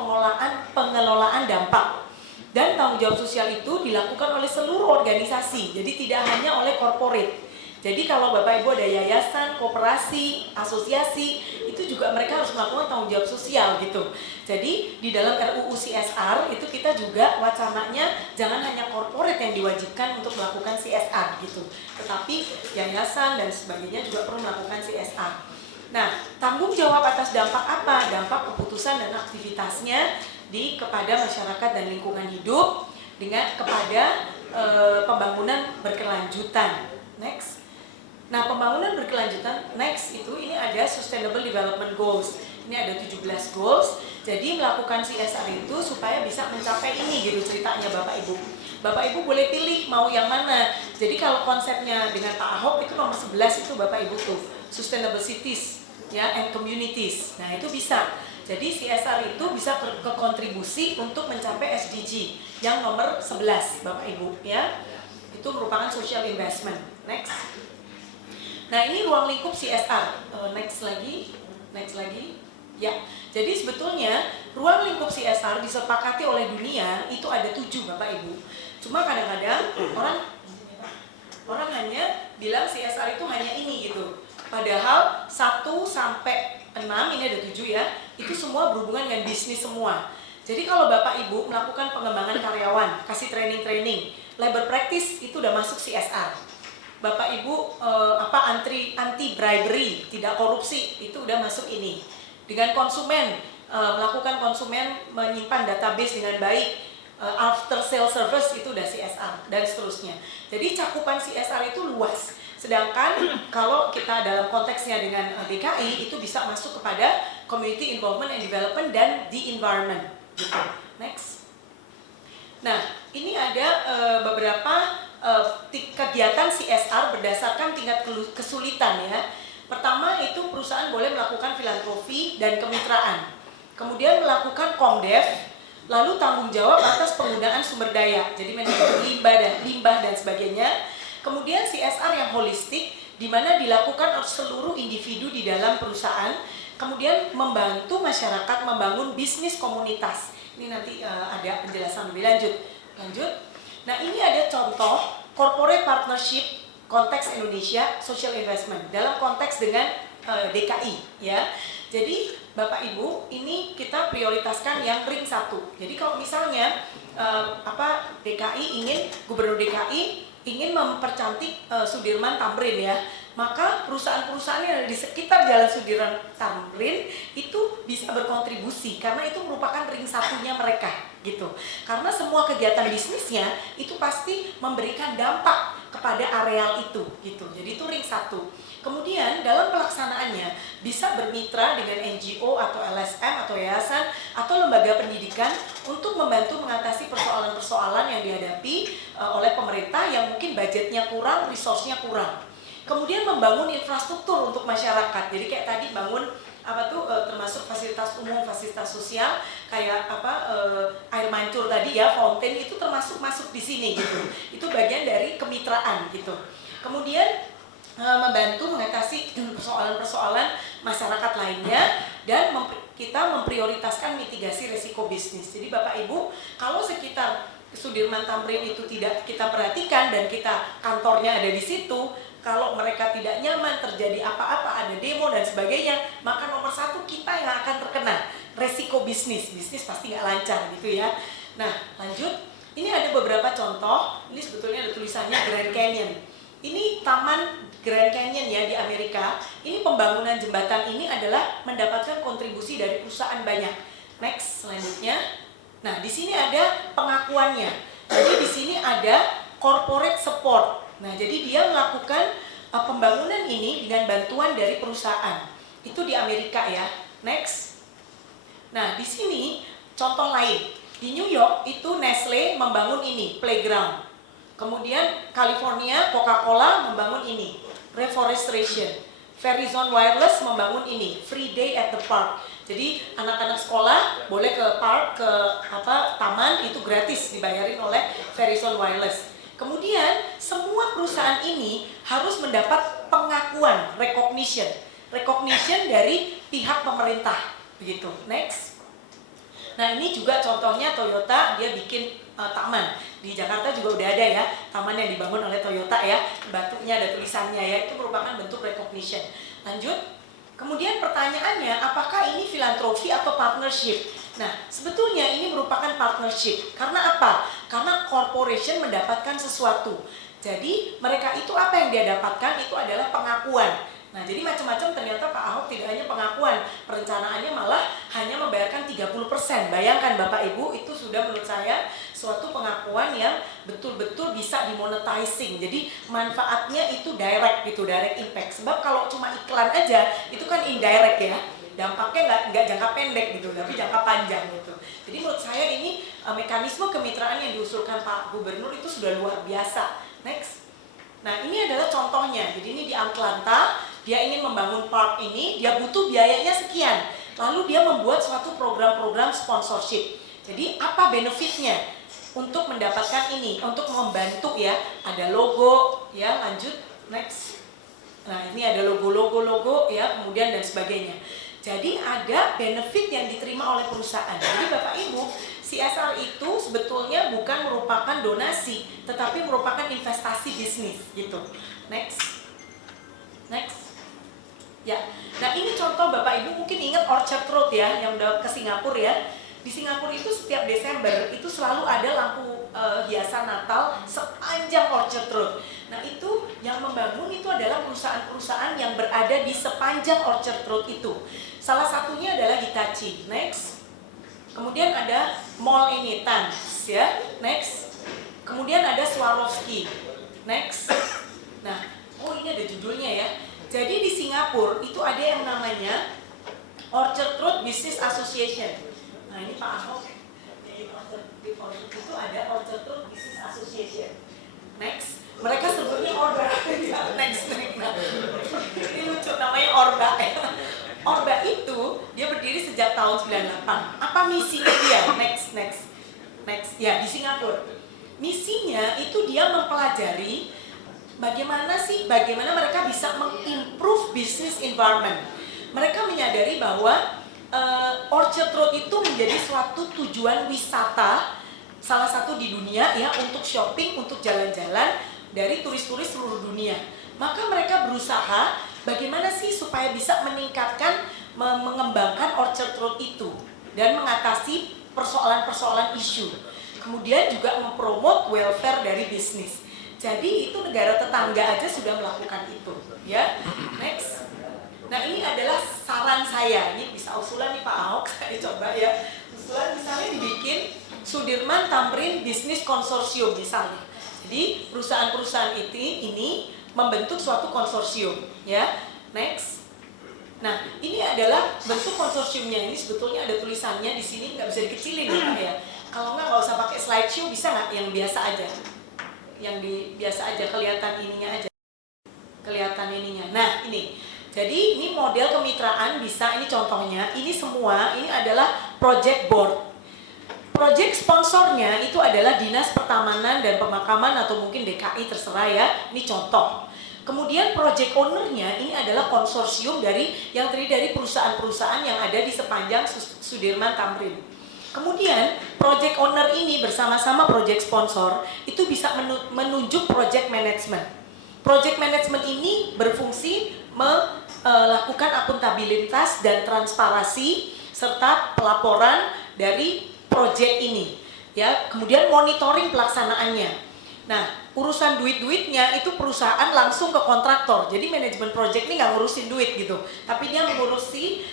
pengelolaan dampak. Dan tanggung jawab sosial itu dilakukan oleh seluruh organisasi, jadi tidak hanya oleh corporate. Jadi kalau Bapak Ibu ada yayasan, koperasi, asosiasi, itu juga mereka harus melakukan tanggung jawab sosial gitu. Jadi di dalam RUU CSR itu kita juga wacananya jangan hanya corporate yang diwajibkan untuk melakukan CSR gitu, tetapi yayasan dan sebagainya juga perlu melakukan CSR. Nah, tanggung jawab atas dampak apa? Dampak keputusan dan aktivitasnya kepada masyarakat dan lingkungan hidup dengan kepada pembangunan berkelanjutan. Next. Nah, pembangunan berkelanjutan next itu ini ada Sustainable Development Goals. Ini ada 17 goals. Jadi melakukan CSR itu supaya bisa mencapai ini gitu ceritanya Bapak Ibu. Bapak Ibu boleh pilih mau yang mana. Jadi kalau konsepnya dengan Pak Ahok itu nomor 11 itu Bapak Ibu tuh Sustainable Cities ya and Communities. Nah, itu bisa. Jadi CSR itu bisa berkontribusi untuk mencapai SDG yang nomor 11 Bapak Ibu ya. Itu merupakan social investment. Next. Nah, ini ruang lingkup CSR. Next lagi. Ya. Jadi sebetulnya ruang lingkup CSR disepakati oleh dunia itu ada 7 Bapak Ibu. Cuma kadang-kadang orang hanya bilang CSR itu hanya ini gitu. Padahal 1 sampai 6 ini ada 7 ya. Itu semua berhubungan dengan bisnis semua. Jadi kalau Bapak Ibu melakukan pengembangan karyawan, kasih training, labor practice itu udah masuk CSR. Bapak Ibu anti bribery, tidak korupsi, itu udah masuk ini. Dengan konsumen, melakukan konsumen menyimpan database dengan baik, after sale service itu udah CSR dan seterusnya. Jadi cakupan CSR itu luas. Sedangkan kalau kita dalam konteksnya dengan DKI itu bisa masuk kepada community involvement and development dan the environment. Gitu. Next. Nah, ini ada beberapa kegiatan CSR berdasarkan tingkat kesulitan ya. Pertama itu perusahaan boleh melakukan filantropi dan kemitraan. kemudian melakukan Komdev, lalu tanggung jawab atas penggunaan sumber daya, jadi manajemen limbah dan sebagainya. Kemudian CSR yang holistik, di mana dilakukan oleh seluruh individu di dalam perusahaan. Kemudian membantu masyarakat membangun bisnis komunitas. Ini nanti ada penjelasan lebih lanjut. Nah, ini ada contoh corporate partnership konteks Indonesia social investment dalam konteks dengan DKI ya. Jadi Bapak Ibu, ini kita prioritaskan yang ring 1. Jadi kalau misalnya Gubernur DKI ingin mempercantik Sudirman Tamrin ya, maka perusahaan-perusahaan yang ada di sekitar Jalan Sudirman Tamrin itu bisa berkontribusi karena itu merupakan ring 1-nya mereka gitu. Karena semua kegiatan bisnisnya itu pasti memberikan dampak kepada areal itu gitu. Jadi itu ring 1. Kemudian dalam pelaksanaannya bisa bermitra dengan NGO atau LSM atau yayasan atau lembaga pendidikan untuk membantu mengatasi persoalan-persoalan yang dihadapi oleh pemerintah yang mungkin budgetnya kurang, resource-nya kurang. Kemudian membangun infrastruktur untuk masyarakat. Jadi kayak tadi bangun termasuk fasilitas umum, fasilitas sosial kayak air mancur tadi ya, fountain itu termasuk masuk di sini gitu. Itu bagian dari kemitraan gitu. Kemudian membantu mengatasi persoalan-persoalan masyarakat lainnya dan kita memprioritaskan mitigasi risiko bisnis. Jadi Bapak Ibu, kalau sekitar Sudirman Tamrin itu tidak kita perhatikan dan kita kantornya ada di situ, kalau mereka tidak nyaman, terjadi apa-apa, ada demo dan sebagainya, maka nomor 1 kita yang akan terkena resiko bisnis pasti nggak lancar gitu ya. Nah lanjut, ini ada beberapa contoh. Ini sebetulnya ada tulisannya Grand Canyon. Ini Taman Grand Canyon ya di Amerika. Ini pembangunan jembatan ini adalah mendapatkan kontribusi dari perusahaan banyak. Next, selanjutnya. Nah, di sini ada pengakuannya. Jadi di sini ada corporate support. Nah, jadi dia melakukan pembangunan ini dengan bantuan dari perusahaan. Itu di Amerika ya. Next. Nah, di sini contoh lain. Di New York itu Nestle membangun ini, playground. Kemudian California, Coca-Cola membangun ini, reforestation. Verizon Wireless membangun ini, free day at the park. Jadi anak-anak sekolah boleh ke park, ke taman itu gratis dibayarin oleh Verizon Wireless. Kemudian semua perusahaan ini harus mendapat pengakuan, recognition dari pihak pemerintah, begitu. Next. Nah ini juga contohnya Toyota, dia bikin taman. Di Jakarta juga udah ada ya, taman yang dibangun oleh Toyota ya, batunya ada tulisannya ya, itu merupakan bentuk recognition. Lanjut. Kemudian pertanyaannya, apakah ini filantropi atau partnership? Nah, sebetulnya ini merupakan partnership. Karena apa? Karena corporation mendapatkan sesuatu. Jadi, mereka itu apa yang dia dapatkan? Itu adalah pengakuan. Nah, jadi macam-macam ternyata Pak Ahok tidak hanya pengakuan, perencanaannya malah hanya membayarkan 30%. Bayangkan Bapak Ibu, itu sudah menurut saya suatu pengakuan yang betul-betul bisa dimonetizing. Jadi manfaatnya itu direct gitu, direct impact. Sebab kalau cuma iklan aja, itu kan indirect ya. Dampaknya nggak jangka pendek gitu, tapi jangka panjang gitu. Jadi menurut saya ini mekanisme kemitraan yang diusulkan Pak Gubernur itu sudah luar biasa. Next. Nah ini adalah contohnya. Jadi ini di Atlanta, dia ingin membangun park ini, dia butuh biayanya sekian. Lalu dia membuat suatu program-program sponsorship. Jadi apa benefitnya untuk mendapatkan ini, untuk membantu ya. Ada logo ya, lanjut next. Nah ini ada logo ya, kemudian dan sebagainya. Jadi ada benefit yang diterima oleh perusahaan. Jadi Bapak Ibu, CSR itu sebetulnya bukan merupakan donasi, tetapi merupakan investasi bisnis gitu. Next. Ya, nah ini contoh Bapak Ibu mungkin ingat Orchard Road ya, yang udah ke Singapura ya. Di Singapura itu setiap Desember itu selalu ada lampu hiasan Natal sepanjang Orchard Road. Nah itu yang membangun itu adalah perusahaan-perusahaan yang berada di sepanjang Orchard Road itu. Salah satunya adalah Hitachi. Next. Kemudian ada mall ini Tans ya. Next. Kemudian ada Swarovski. Next. Nah, oh ini ada judulnya ya. Jadi di Singapura itu ada yang namanya Orchard Road Business Association. Nah ini Pak Ahok di Orchard itu ada Orchard Road Business Association. Next. Mereka sebutnya Orba. Next. Nah, ini lucu namanya Orba. Orba itu dia berdiri sejak tahun tahun 98. Apa misinya dia? Next. Ya, di Singapura. Misinya itu dia mempelajari bagaimana mereka bisa mengimprove business environment. Mereka menyadari bahwa Orchard Road itu menjadi suatu tujuan wisata salah satu di dunia ya, untuk shopping, untuk jalan-jalan dari turis-turis seluruh dunia. Maka mereka berusaha bagaimana sih supaya bisa meningkatkan, mengembangkan Orchard Road itu dan mengatasi persoalan-persoalan isu. Kemudian juga mempromot welfare dari bisnis. Jadi itu negara tetangga aja sudah melakukan itu, ya. Next. Nah, ini adalah saran saya. Ini bisa usulan nih Pak Ahok, saya coba ya. Usulan misalnya dibikin Sudirman Tamrin Business Konsorsium misalnya. Jadi perusahaan-perusahaan ini membentuk suatu konsorsium, ya. Next. Nah, ini adalah bentuk konsorsiumnya. Ini sebetulnya ada tulisannya di sini, nggak bisa dikecilin ya Pak ya. Kalau nggak usah pakai slideshow, bisa nggak yang biasa aja? Biasa aja, kelihatan ininya aja. Kelihatan ininya. Nah, ini. Jadi ini model kemitraan bisa, ini contohnya. Ini semua, ini adalah project board. Project sponsornya itu adalah Dinas Pertamanan dan Pemakaman atau mungkin DKI, terserah ya. Ini contoh. Kemudian project ownernya ini adalah konsorsium yang terdiri dari perusahaan-perusahaan yang ada di sepanjang Sudirman Tamrin. Kemudian project owner ini bersama-sama project sponsor itu bisa menunjuk project management. Project management ini berfungsi melakukan akuntabilitas dan transparansi serta pelaporan dari project ini, ya. Kemudian monitoring pelaksanaannya. Nah, urusan duit-duitnya itu perusahaan langsung ke kontraktor. Jadi manajemen project ini nggak ngurusin duit gitu, tapi dia mengurusi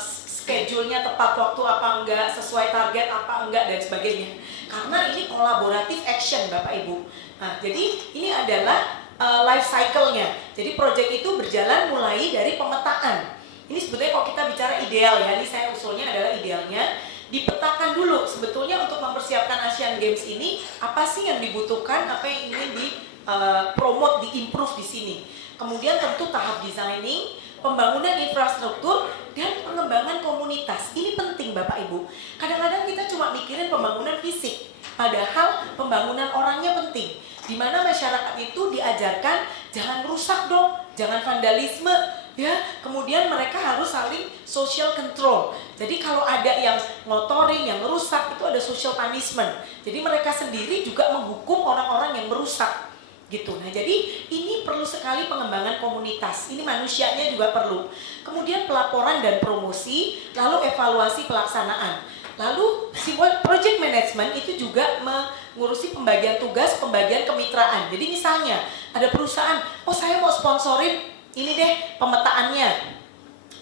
schedule-nya tepat waktu apa enggak, sesuai target apa enggak, dan sebagainya. Karena ini kolaboratif action Bapak Ibu. Nah, jadi ini adalah life cycle-nya. Jadi project itu berjalan mulai dari pemetaan. Ini sebetulnya kalau kita bicara ideal ya, ini saya usulnya adalah idealnya dipetakan dulu sebetulnya untuk mempersiapkan Asian Games ini apa sih yang dibutuhkan, apa yang ingin dipromot, diimprove di sini. Kemudian tentu tahap designing, pembangunan infrastruktur, dan pengembangan komunitas. Ini penting Bapak Ibu. Kadang-kadang kita cuma mikirin pembangunan fisik, padahal pembangunan orangnya penting. Di mana masyarakat itu diajarkan jangan rusak dong, jangan vandalisme, ya. Kemudian mereka harus saling social control. Jadi kalau ada yang ngotorin, yang merusak, itu ada social punishment. Jadi mereka sendiri juga menghukum orang-orang yang merusak, gitu. Nah, jadi ini perlu sekali pengembangan komunitas. Ini manusianya juga perlu. Kemudian pelaporan dan promosi, lalu evaluasi pelaksanaan. Lalu si project management itu juga mengurusi pembagian tugas, pembagian kemitraan. Jadi misalnya ada perusahaan, oh saya mau sponsorin ini deh pemetaannya,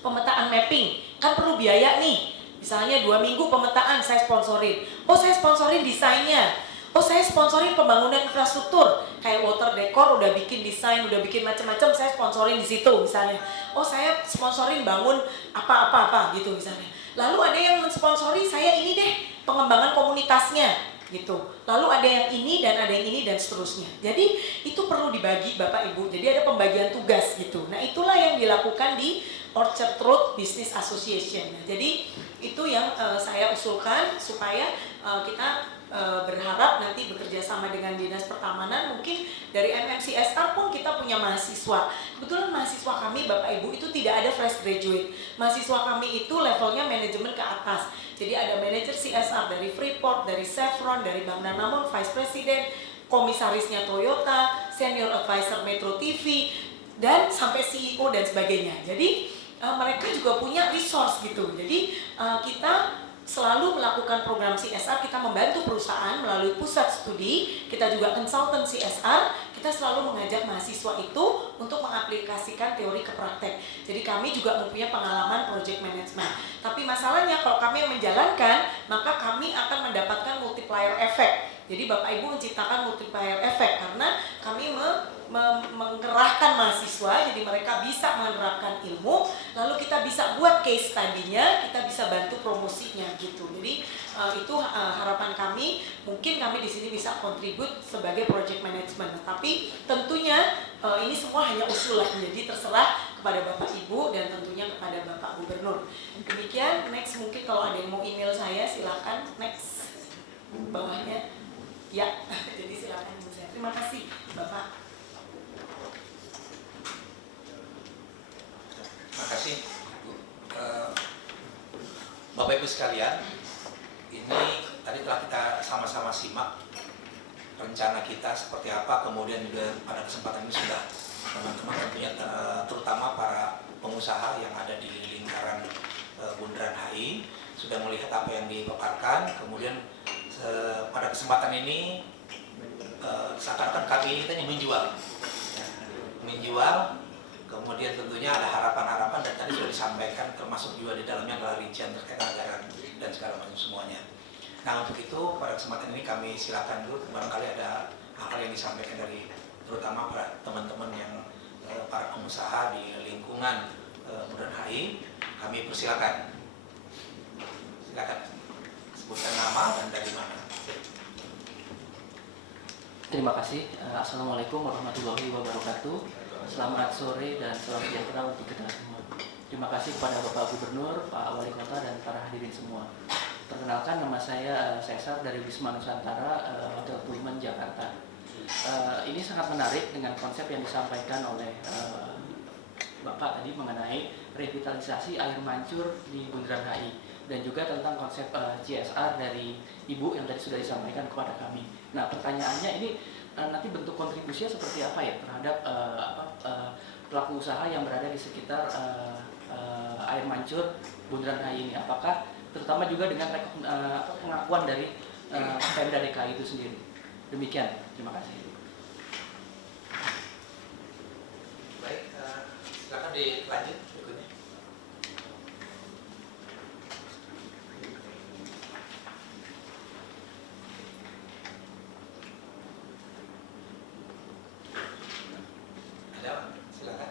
pemetaan mapping, kan perlu biaya nih. Misalnya 2 minggu pemetaan saya sponsorin. Oh saya sponsorin desainnya. Oh saya sponsorin pembangunan infrastruktur, kayak water decor udah bikin desain, udah bikin macam-macam, saya sponsorin di situ misalnya. Oh saya sponsorin bangun apa-apa gitu misalnya. Lalu ada yang mensponsori saya ini deh pengembangan komunitasnya gitu. Lalu ada yang ini dan ada yang ini dan seterusnya. Jadi itu perlu dibagi Bapak Ibu. Jadi ada pembagian tugas gitu. Nah itulah yang dilakukan di Orchard Road Business Association. Nah, jadi itu yang saya usulkan supaya kita berharap nanti bekerja sama dengan Dinas Pertamanan, mungkin dari MMCSR pun kita punya mahasiswa. Kebetulan mahasiswa kami Bapak Ibu itu tidak ada fresh graduate. Mahasiswa kami itu levelnya manajemen ke atas. Jadi ada manajer CSR dari Freeport, dari Chevron, dari Bank Danamon, Vice President, komisarisnya Toyota, Senior Advisor Metro TV, dan sampai CEO dan sebagainya. Jadi mereka juga punya resource gitu. Jadi kita selalu melakukan program CSR, kita membantu perusahaan melalui pusat studi, kita juga konsultan CSR, kita selalu mengajak mahasiswa itu untuk mengaplikasikan teori ke praktek. Jadi kami juga mempunyai pengalaman project management. Tapi masalahnya kalau kami yang menjalankan, maka kami akan mendapatkan multiplier effect. Jadi Bapak Ibu menciptakan multiplier effect karena kami menggerakkan mahasiswa, jadi mereka bisa menerapkan ilmu, lalu kita bisa buat case study-nya, kita bisa bantu promosinya gitu. Jadi itu harapan kami, mungkin kami di sini bisa kontribut sebagai project management. Tapi tentunya ini semua hanya usulan, jadi terserah kepada Bapak Ibu dan tentunya kepada Bapak Gubernur. Demikian, next mungkin kalau ada yang mau email saya silakan next bawahnya. Ya, jadi silakan Ibu saya. Terima kasih Bapak. Terima kasih Bu. Bapak Ibu sekalian, ini tadi telah kita sama-sama simak rencana kita seperti apa, kemudian juga pada kesempatan ini sudah teman-teman tentunya terutama para pengusaha yang ada di lingkaran Bundaran HI sudah melihat apa yang dipaparkan. Kemudian pada kesempatan ini seakan-akan kami ini menjual, kemudian tentunya ada harapan-harapan dan tadi sudah disampaikan, termasuk juga di dalamnya adalah rincian terkait anggaran dan segala macam semuanya. Nah, untuk itu pada kesempatan ini kami silakan dulu, barangkali ada hal yang disampaikan dari terutama para teman-teman yang para pengusaha di lingkungan Bundaran HI. Kami persilakan. Silakan sebutkan nama dan dari mana. Terima kasih. Assalamualaikum warahmatullahi wabarakatuh. Selamat sore dan salam sejahtera untuk kita semua. Terima kasih kepada Bapak Gubernur, Pak Wali Kota, dan para hadirin semua. Perkenalkan, nama saya Cesar dari Wisma Nusantara, Hotel Pullman, Jakarta. Ini sangat menarik dengan konsep yang disampaikan oleh Bapak tadi mengenai revitalisasi air mancur di Bundaran HI dan juga tentang konsep CSR dari Ibu yang tadi sudah disampaikan kepada kami. Nah, pertanyaannya ini nanti bentuk kontribusinya seperti apa ya terhadap pelaku usaha yang berada di sekitar air mancur Bundaran HI ini? Apakah terutama juga dengan pengakuan dari Pemda DKI itu sendiri? Demikian, terima kasih. Baik, silakan dilanjut berikutnya. Ada, silakan.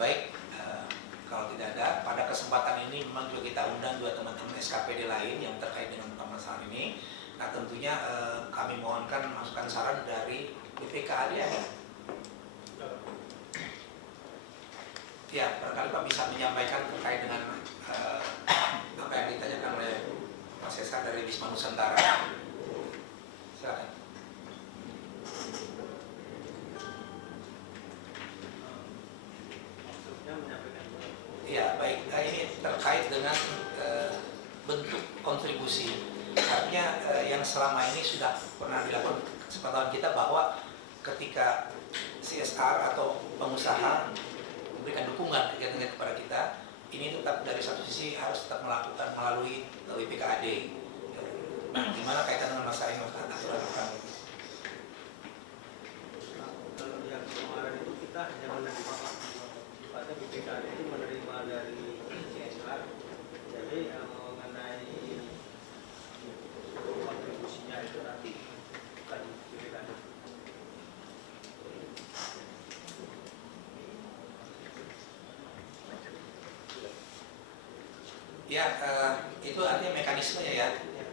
Baik, kalau tidak ada, pada kesempatan ini memang juga kita undang dua teman-teman SKPD lain yang terkait dengan permasalahan ini. Nah, tentunya kami mohonkan masukan saran dari BPKAD ya. Ya, barangkali Pak bisa menyampaikan terkait dengan apa yang ditanyakan oleh Mas Cesar dari Wisma Nusantara. Silakan. Ya, baik. Nah, ini terkait dengan bentuk kontribusi. Artinya yang selama ini sudah pernah dilakukan kesepakatan kita bahwa ketika CSR atau pengusaha memberikan dukungan kepada kita, ini tetap dari satu sisi harus tetap melakukan melalui WPKAD. Gimana kaitan dengan masalah ini, aturan? Kalau yang kemarin itu kita hanya menerima pada BPKAD itu menerima dari CSR, jadi mengenai kontribusinya itu nanti bukan BPKAD. Ya, itu artinya mekanismenya ya.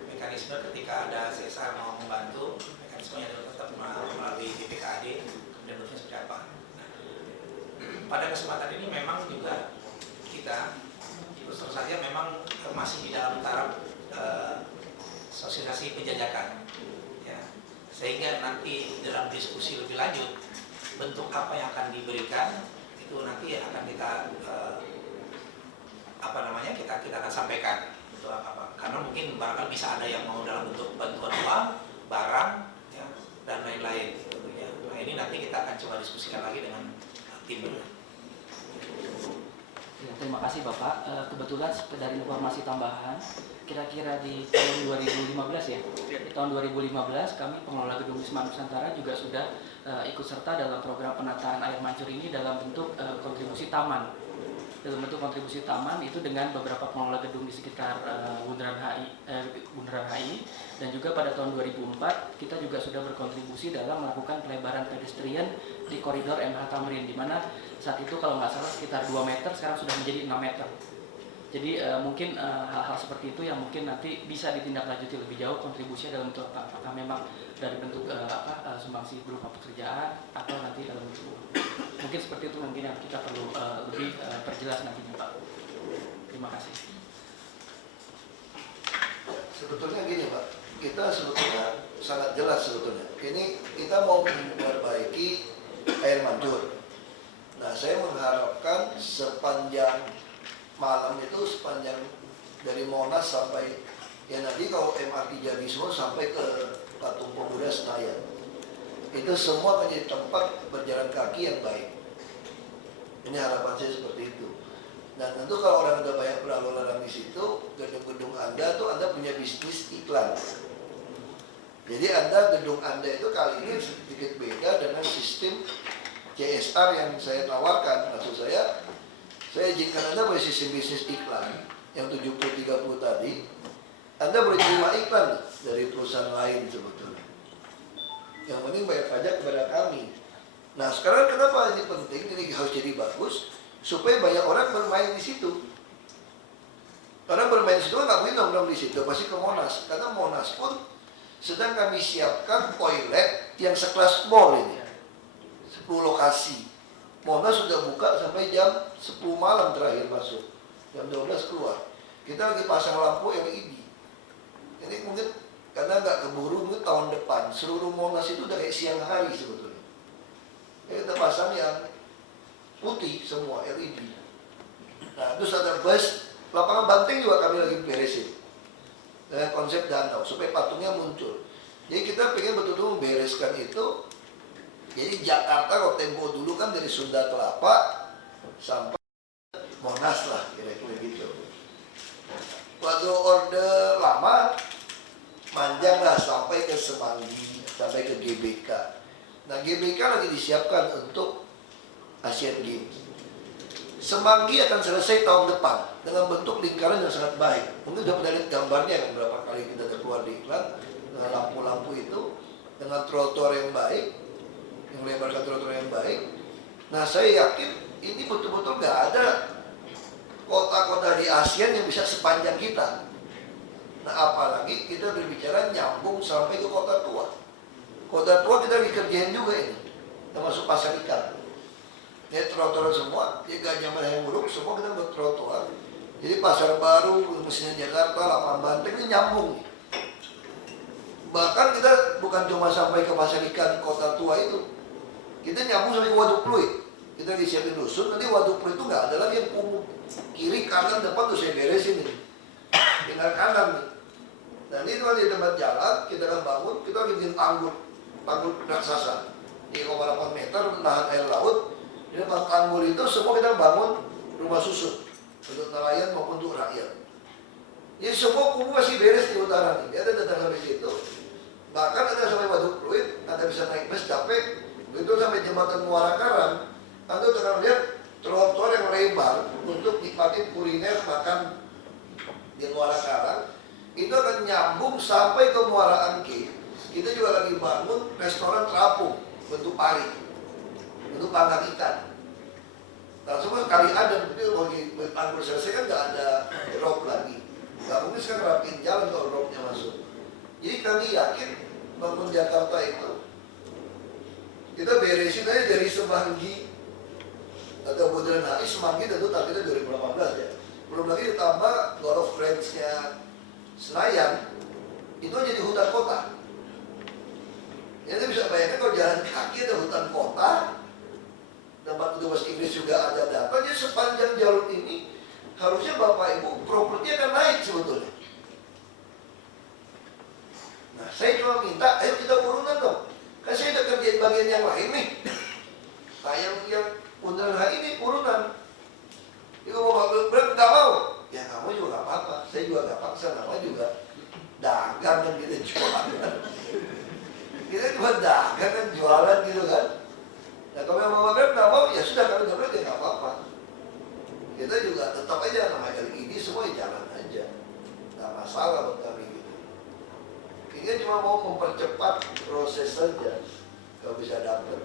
Mekanisme ketika ada CSR mau membantu, mekanismenya adalah tetap melalui BPKAD, kemudian bentuknya seperti apa. Pada kesempatan ini memang juga kita terus saja memang masih di dalam taraf sosialisasi penjajakan, ya, sehingga nanti dalam diskusi lebih lanjut bentuk apa yang akan diberikan itu nanti akan kita kita akan sampaikan untuk apa, karena mungkin barangkali bisa ada yang mau dalam bentuk bantuan uang, barang, ya, dan lain-lain tentunya. Nah, ini nanti kita akan coba diskusikan lagi dengan tim. Ya, terima kasih Bapak. Kebetulan dari informasi tambahan, kira-kira di tahun 2015 ya, di tahun 2015 kami pengelola Gedung Wisma Nusantara juga sudah ikut serta dalam program penataan air mancur ini dalam bentuk kontribusi taman. Dalam bentuk kontribusi taman itu dengan beberapa pengelola gedung di sekitar Bundaran HI, dan juga pada tahun 2004 kita juga sudah berkontribusi dalam melakukan pelebaran pedestrian di koridor MH Tamrin, di mana saat itu kalau nggak salah sekitar 2 meter, sekarang sudah menjadi 6 meter. Jadi mungkin hal-hal seperti itu yang mungkin nanti bisa ditindaklanjuti lebih jauh kontribusinya dalam bentuk apakah memang dari bentuk sumbangsi berupa pekerjaan atau nanti dalam bentuk mungkin seperti itu mungkin yang kita perlu lebih perjelas nantinya Pak. Terima kasih. Sebetulnya gini Pak, kita sebetulnya sangat jelas sebetulnya. Ini kita mau memperbaiki air mancur. Nah, saya mengharapkan sepanjang malam itu, sepanjang dari Monas sampai ya nanti kalau MRT jadi semua sampai ke Patung Pemuda Senayan, itu semua menjadi tempat berjalan kaki yang baik. Ini harapan saya seperti itu. Dan tentu kalau orang udah banyak berlalu lalang di situ, gedung-gedung Anda tuh Anda punya bisnis iklan. Jadi gedung Anda itu kali ini sedikit beda dengan sistem CSR yang saya tawarkan. Maksud saya izinkan Anda boleh sistem bisnis iklan yang 70-30 tadi. Anda boleh terima iklan dari perusahaan lain sebetulnya. Yang penting bayar pajak kepada kami. Nah sekarang kenapa ini penting, ini harus jadi bagus, supaya banyak orang bermain di situ. Karena bermain di situ nggak mungkin nongkrong di situ, pasti ke Monas. Karena Monas pun sedang kami siapkan toilet yang sekelas mall ini. 10 lokasi. Monas sudah buka sampai jam 10 malam terakhir masuk. Jam 12 keluar. Kita lagi pasang lampu LED. Ini mungkin karena nggak keburu, mungkin tahun depan seluruh Monas itu udah kayak siang hari sebetulnya. Jadi kita pasang yang putih semua LED. Nah terus ada bus, lapangan banteng juga kami lagi beresin dengan konsep danau supaya patungnya muncul. Jadi kita pengen betul-betul membereskan itu. Jadi Jakarta kalau tempo dulu kan dari Sunda Kelapa sampai Monas lah kira-kira gitu. Waktu orde lama panjang lah sampai ke Semanggi, sampai ke GBK. Nah GBK lagi disiapkan untuk Asian Games. Semanggi akan selesai tahun depan dengan bentuk lingkaran yang sangat baik. Mungkin sudah pernah lihat gambarnya kan berapa kali kita keluar di iklan dengan lampu-lampu itu, dengan trotoar yang baik, yang melebarkan trotoar yang baik. Nah saya yakin ini betul-betul nggak ada kota-kota di ASEAN yang bisa sepanjang kita. Nah apalagi kita berbicara nyambung sampai ke kota tua. Kota tua kita dikerjain juga ini, termasuk pasar ikan. Ini trotoar semua, ya Gajah Mada yang buruk, semua kita buat trotoar. Jadi pasar baru, mesinnya Jakarta, lapangan banteng ini nyambung. Bahkan kita bukan cuma sampai ke pasar ikan kota tua itu, kita nyambung sampai ke Waduk Pluit. Kita disiapin dusun, nanti Waduk Pluit itu nggak ada lagi yang kumuh. Kiri, kanan, depan tuh saya beresin ini. Tinggal kanan nih. Dan ini kan di tempat jalan, kita akan bangun, kita bikin tanggul raksasa. 3,8 meter, menahan air laut. Di depan tanggul itu semua kita bangun rumah susun. Untuk nelayan maupun untuk rakyat. Jadi semua kumuh masih beres di utara nih. Dia ada datang sampai situ. Bahkan ada sampai Waduk Pluit, Anda bisa naik bus capek. Begitu sampai jembatan Muara Karang, Anda akan lihat trotoar yang lebar untuk nikmatin kuliner makan di Muara Karang. Itu akan nyambung sampai ke Muara Angke. Kita juga lagi bangun restoran terapung bentuk pari, bentuk panggang ikan. Nah semua kali ada, tapi kalau anggur selesai kan nggak ada rock lagi. Nggak mungkin sekarang rapiin jalan kalau rocknya masuk. Jadi kami yakin bangun Jakarta itu kita beresin aja dari Semanggi atau Bundaran HI. Semanggi tentu targetnya 2018 ya. Belum lagi ditambah golf range-nya Senayan, itu jadi hutan kota. Jadi bisa bayangkan kalau jalan kaki ada hutan kota, tempat petugas Inggris juga ada data. Jadi sepanjang jalur ini harusnya Bapak Ibu properti akan naik sebetulnya. Nah saya cuma minta, ayo kita urunan dong. Kan saya udah kerjain bagian yang lain nih. Nah yang Bundaran HI ini urunan. Itu mau berat nggak mau. Ya kamu juga gak apa-apa, saya juga gak paksa, namanya juga dagang kan kita jualan. Kita cuma dagang kan jualan gitu kan. Nah kalau yang mau berat gak mau, ya sudah kalau gak berat ya gak apa-apa. Kita juga tetap aja nama LED semua jalan aja. Gak masalah buat kami gitu. Ini cuma mau mempercepat proses saja. Kalau bisa dapat.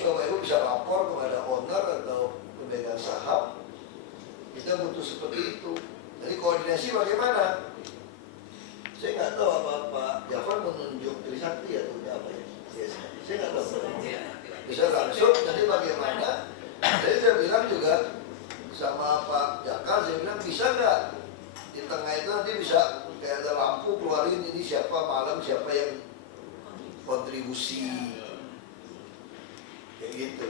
Bapak Ibu bisa lapor kepada owner atau pemegang saham. Kita butuh seperti itu. Jadi koordinasi bagaimana? Saya nggak tahu apa-apa. Jafar menunjuk Trisakti atau apa ya? Yes. Saya nggak tahu. Bisa langsung. Jadi bagaimana? Jadi saya bilang juga sama Pak Jakar, saya bilang bisa nggak di tengah itu nanti bisa kayak ada lampu keluarin ini siapa malam siapa yang kontribusi kayak gitu.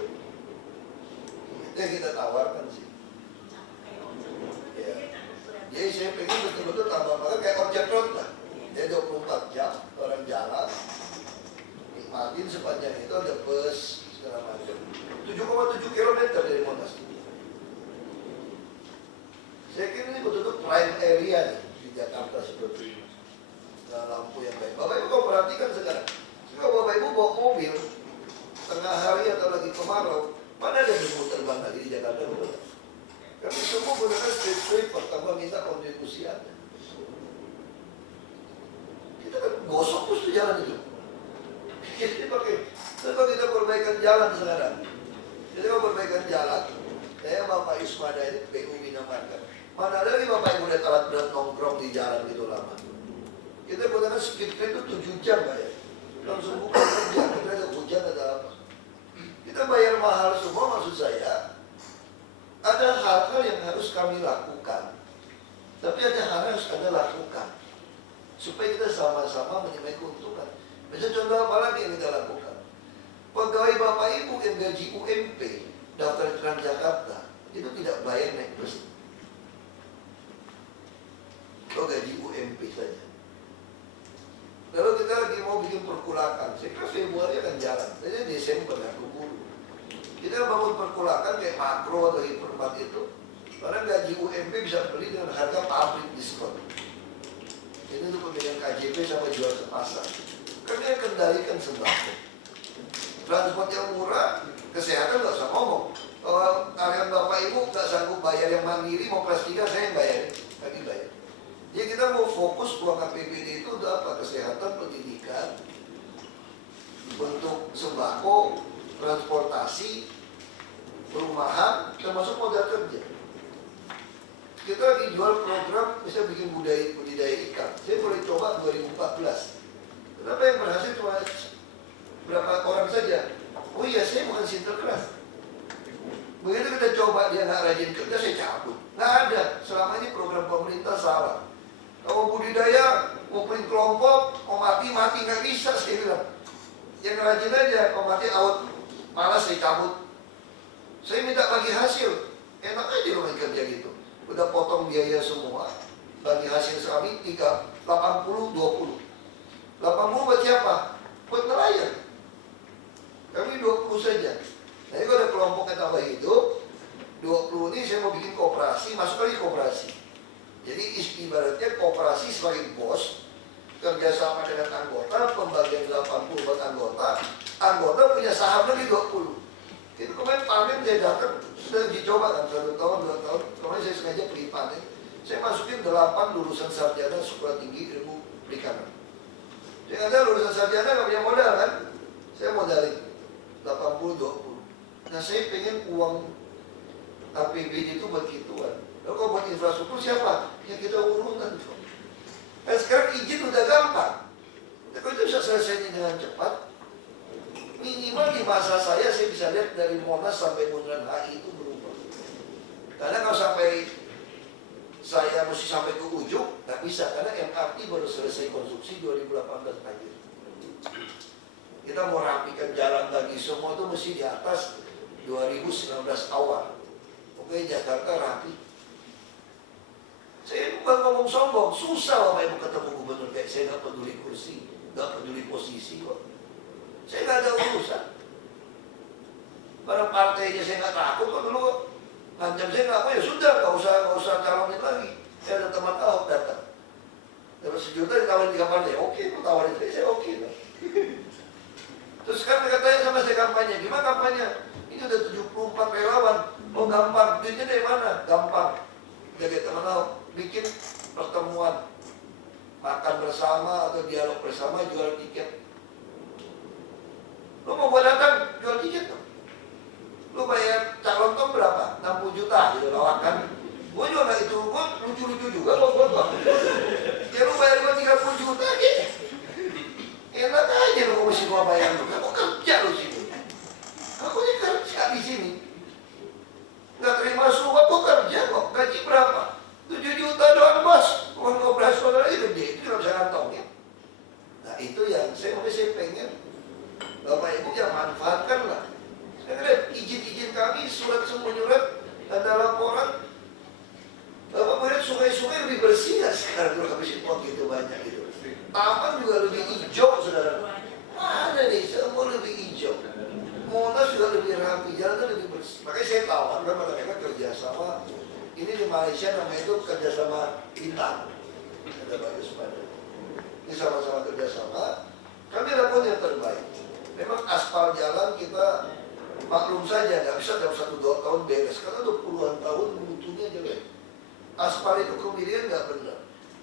Itu yang kita tawarkan sih. Ya. Jadi saya pengen betul-betul tambah maka kayak ojek road lah. Dia 24 jam orang jalan nikmatin sepanjang itu ada bus segala macam. 7,7 km dari Monas. Saya kira ini betul-betul prime area nih di Jakarta seperti ini. Nah, lampu yang baik. Bapak Ibu kau perhatikan sekarang. Kalau Bapak Ibu bawa mobil tengah hari atau lagi kemarau, mana ada yang terbang lagi di Jakarta? Betul? Kami semua gunakan street sweeper tanpa minta kontribusi Anda. Kita kan gosok terus di jalan itu. Jadi pakai, coba kita perbaikan jalan sekarang. Jadi kalau perbaikan jalan, saya Bapak Yusmada ini PU Bina Marga. Mana ada nih Bapak Ibu lihat alat berat nongkrong di jalan gitu lama. Kita gunakan speed train itu 7 jam Pak ya. Langsung buka kerja, kita ada hujan ada apa. Kita bayar mahal semua maksud saya. Ada hal-hal yang harus kami lakukan. Tapi ada hal yang harus Anda lakukan. Supaya kita sama-sama menyemai keuntungan. Misalnya contoh apa lagi yang kita lakukan? Pegawai Bapak Ibu yang gaji UMP, daftar Transjakarta, itu tidak bayar naik bus. Kalau gaji UMP saja. Lalu kita lagi mau bikin perkulakan. Saya kira Februari akan jalan. Jadi Desember ya, keburu. Kita bangun perkulakan kayak makro atau hipermat itu. Karena gaji UMP bisa beli dengan harga pabrik diskon. Ini untuk pemilihan KJP sama jual ke pasar. Kami yang kendalikan sembako. Transport yang murah, kesehatan nggak usah ngomong. Kalau karyawan Bapak Ibu nggak sanggup bayar yang mandiri, mau kelas 3 saya yang bayar. Kami bayar. Jadi kita mau fokus uang APBD itu untuk apa? Kesehatan, pendidikan, untuk sembako, transportasi, perumahan, termasuk modal kerja. Kita lagi jual program, bisa bikin budidaya ikan. Saya boleh coba 2014. Kenapa yang berhasil cuma berapa orang saja? Oh iya, saya bukan sinterklas. Begitu kita coba dia nggak rajin kerja, saya cabut. Nggak ada. Selama ini program pemerintah salah. Kalau budidaya, mau print kelompok, mau mati nggak bisa, saya bilang. Yang rajin aja, kalau mati out, malas saya cabut. Saya minta bagi hasil, enak aja loh main kerja gitu. Udah potong biaya semua, bagi hasil kami 80-20. 80 buat siapa? Buat nelayan. Kami 20 saja. Nah ini kalau ada kelompoknya tambah hidup, 20 ini saya mau bikin koperasi, masuk lagi koperasi. Jadi ibaratnya koperasi sebagai bos, kerjasama dengan anggota, pembagian 80 buat anggota punya saham lagi 20. Itu kemarin panen saya datang, sudah dicoba kan 1 tahun, 2 tahun, kemarin saya sengaja pergi panen. Saya masukin 8 lulusan sarjana sekolah tinggi ilmu perikanan. Saya kata lulusan sarjana nggak punya modal kan, saya modalin 80-20. Nah saya pengen uang APBD itu buat gituan. Lalu kalau buat infrastruktur siapa? Ya kita urunan. Nah sekarang izin udah gampang. Nah, kalau itu bisa selesai dengan cepat, minimal di masa saya bisa lihat dari Monas sampai Bundaran HI itu berubah. Karena kalau sampai saya mesti sampai ke ujung, nggak bisa. Karena MRT baru selesai konstruksi 2018 akhir. Kita mau rapikan jalan lagi, semua itu mesti di atas 2019 awal. Oke, Jakarta rapi. Saya bukan ngomong sombong, susah Bapak Ibu ketemu gubernur kayak saya, nggak peduli kursi, nggak peduli posisi kok. Saya nggak ada urusan. Barang partainya saya nggak takut kok dulu. Ngancam saya nggak mau, ya sudah, nggak usah calonin lagi. Saya ada teman Ahok datang. Dapat 1 juta ditawarin 3 partai, oke, itu tawarin saya oke. Terus sekarang mereka tanya sama saya kampanye, gimana kampanye? Ini udah 74 relawan, oh gampang, duitnya dari mana? Gampang. Jadi teman Ahok bikin pertemuan, makan bersama atau dialog bersama, jual tiket. Lu mau gua datang, jual tiket tuh. Lu bayar calon tuh berapa? 60 juta gitu lawakan. Gua itu kok lucu-lucu juga kok. Ya lu bayar gua 30 juta gitu. Enak aja lu mesti gua bayar lu. Aku kerja lu sini. Aku ini kerja di sini. Nggak terima suap kok kerja kok. Gaji berapa? 7 juta doang bos. Uang operasional aja gede. Itu nggak bisa kantongin. Nah itu yang saya pengen Bapak Ibu yang manfaatkan lah. Saya kira izin-izin kami, surat semua nyurat, ada laporan. Bapak melihat sungai-sungai lebih bersih nggak sekarang kalau habis uang gitu banyak gitu. Taman juga lebih hijau, saudara. Mana nih, semua lebih hijau. Monas juga lebih rapi, jalan lebih bersih. Makanya saya tawarkan mereka kerjasama. Ini di Malaysia namanya itu kerjasama Bintang. Ada Pak Yusman. Ini sama-sama kerjasama. Kami lakukan yang terbaik. Memang aspal jalan kita maklum saja, nggak bisa dalam 1-2 tahun beres. Karena udah puluhan tahun mutunya jelek. Aspal itu kemudian nggak benar.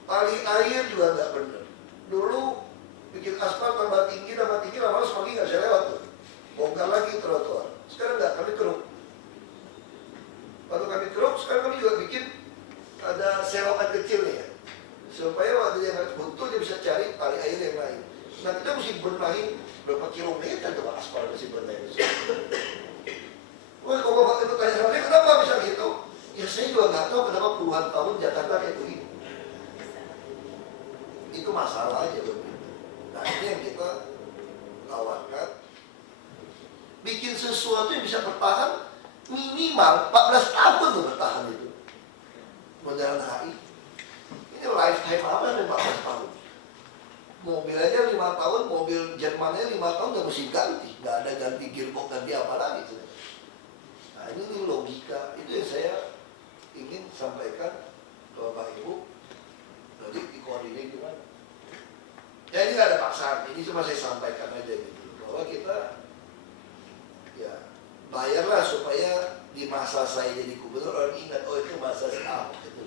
Tali air juga nggak benar. Dulu bikin aspal tambah tinggi, lama-lama semakin nggak bisa lewat tuh. Bongkar lagi trotoar. Sekarang nggak, kami keruk. Waktu kami keruk, sekarang kami juga bikin ada selokan kecil nih ya. Supaya waktu dia nggak buntu, dia bisa cari tali air yang lain. Nah kita mesti benahi berapa kilometer tuh aspal mesti benahi. Wah kalau Bapak itu tanya sama saya, kenapa bisa gitu? Ya saya juga nggak tahu kenapa puluhan tahun Jakarta kayak begini. Itu masalah aja begitu. Nah ini yang kita tawarkan. Bikin sesuatu yang bisa bertahan minimal 14 tahun tuh bertahan itu. Modern HI. Ini lifetime apa nih 14 tahun? Mobil aja 5 tahun, mobil Jermannya 5 tahun udah mesti ganti. Nggak ada ganti gearbox, ganti apa lagi. Nah ini logika. Itu yang saya ingin sampaikan ke Bapak Ibu. Nanti dikoordinir gimana. Ya ini nggak ada paksaan. Ini cuma saya sampaikan aja gitu. Bahwa kita ya bayarlah supaya di masa saya jadi gubernur orang ingat, oh itu masa saya gitu.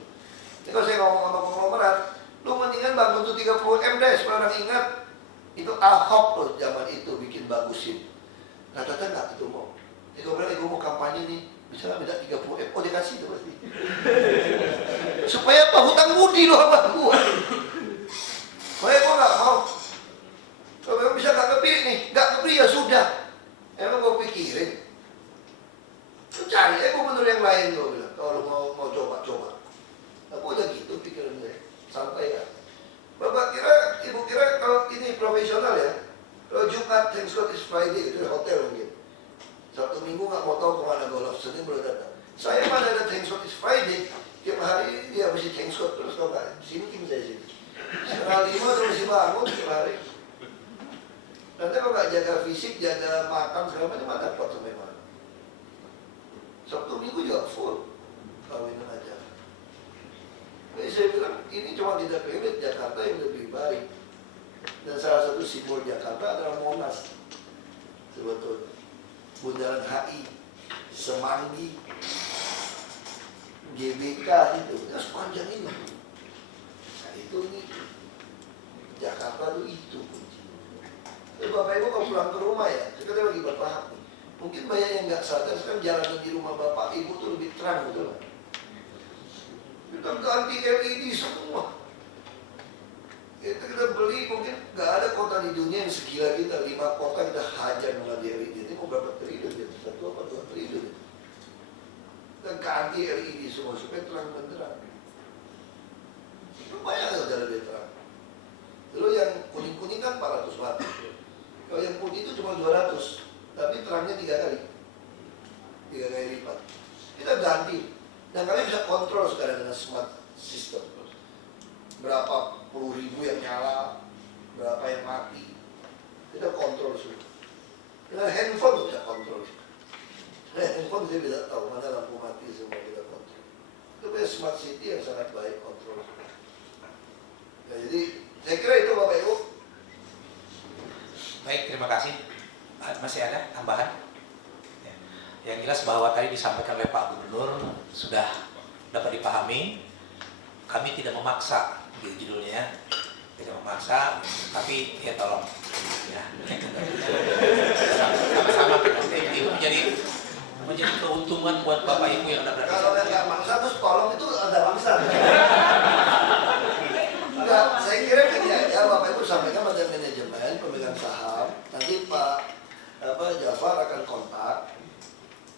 Ini kalau saya ngomong sama konglomerat, lu mendingan bangun tuh 30M deh supaya orang ingat itu Ahok loh zaman itu bikin bagusin. Nah tetap nggak itu mau. Jadi kalau bilang, mau kampanye nih, bisa nggak beda 30M? Oh dikasih tuh pasti. Supaya apa? Hutang budi loh sama gua. Supaya gua nggak mau. Kalau bisa nggak kepilih nih, nggak kepilih ya sudah. Emang gua pikirin. Lu cari aja gubernur yang lain gua bilang. Kalau mau coba. Aku udah gitu pikiran saya. Santai ya. Bapak kira, ibu kira kalau ini profesional ya. Kalau Jumat, thanks God is Friday, itu hotel mungkin. Sabtu Minggu nggak mau tahu kemana golf, Senin baru datang. Saya mana ada thanks God is Friday, tiap hari dia mesti thanks God terus kalau nggak sinking saya sini. 4:30 terus mesti bangun tiap hari. Nanti kalau nggak jaga fisik, jaga makan segala macam ada dapat sampai mana. Sabtu Minggu juga full kawinan aja. Jadi saya bilang ini cuma tidak pengen Jakarta yang lebih baik. Dan salah satu simbol Jakarta adalah Monas. Sebetulnya Bundaran HI, Semanggi, GBK itu sepanjang ini. Nah itu nih Jakarta itu kuncinya. Jadi Bapak Ibu kalau pulang ke rumah ya, kita lagi bertahap nih. Mungkin banyak yang nggak sadar sekarang jalanan di rumah Bapak Ibu tuh lebih terang, betul nggak? Kita ganti LED semua. Kita beli mungkin nggak ada kota di dunia yang segila kita. 5 kota kita hajar dengan LED. Ini mau berapa triliun ya? 1 apa 2 triliun. Kita ganti LED semua supaya terang benderang. Itu banyak udah lebih terang. Dulu yang kuning-kuning kan 400 watt. Kalau yang putih itu cuma 200, tapi terangnya 3 kali. 3 kali lipat. Kita ganti. Dan kalian bisa kontrol sekarang dengan smart system. Berapa puluh ribu yang nyala, berapa yang mati. Kita kontrol semua. Dengan handphone bisa kontrol. Dengan handphone saya bisa tahu mana lampu mati, semua kita kontrol. Itu punya smart city yang sangat baik kontrol. Nah, jadi saya kira itu Bapak Ibu. Baik, terima kasih. Masih ada tambahan? Yang jelas bahwa tadi disampaikan oleh Pak Gubernur sudah dapat dipahami. Kami tidak memaksa, gitu judulnya, tidak memaksa, tapi ya tolong, ya. Sama-sama itu menjadi menjadi keuntungan buat Bapak Ibu yang ada berada di Kalau yang nggak maksa terus tolong itu ada maksa. Enggak, saya kira gini aja Bapak Ibu sampaikan pada manajemen pemegang saham. Nanti Pak Jafar akan kontak.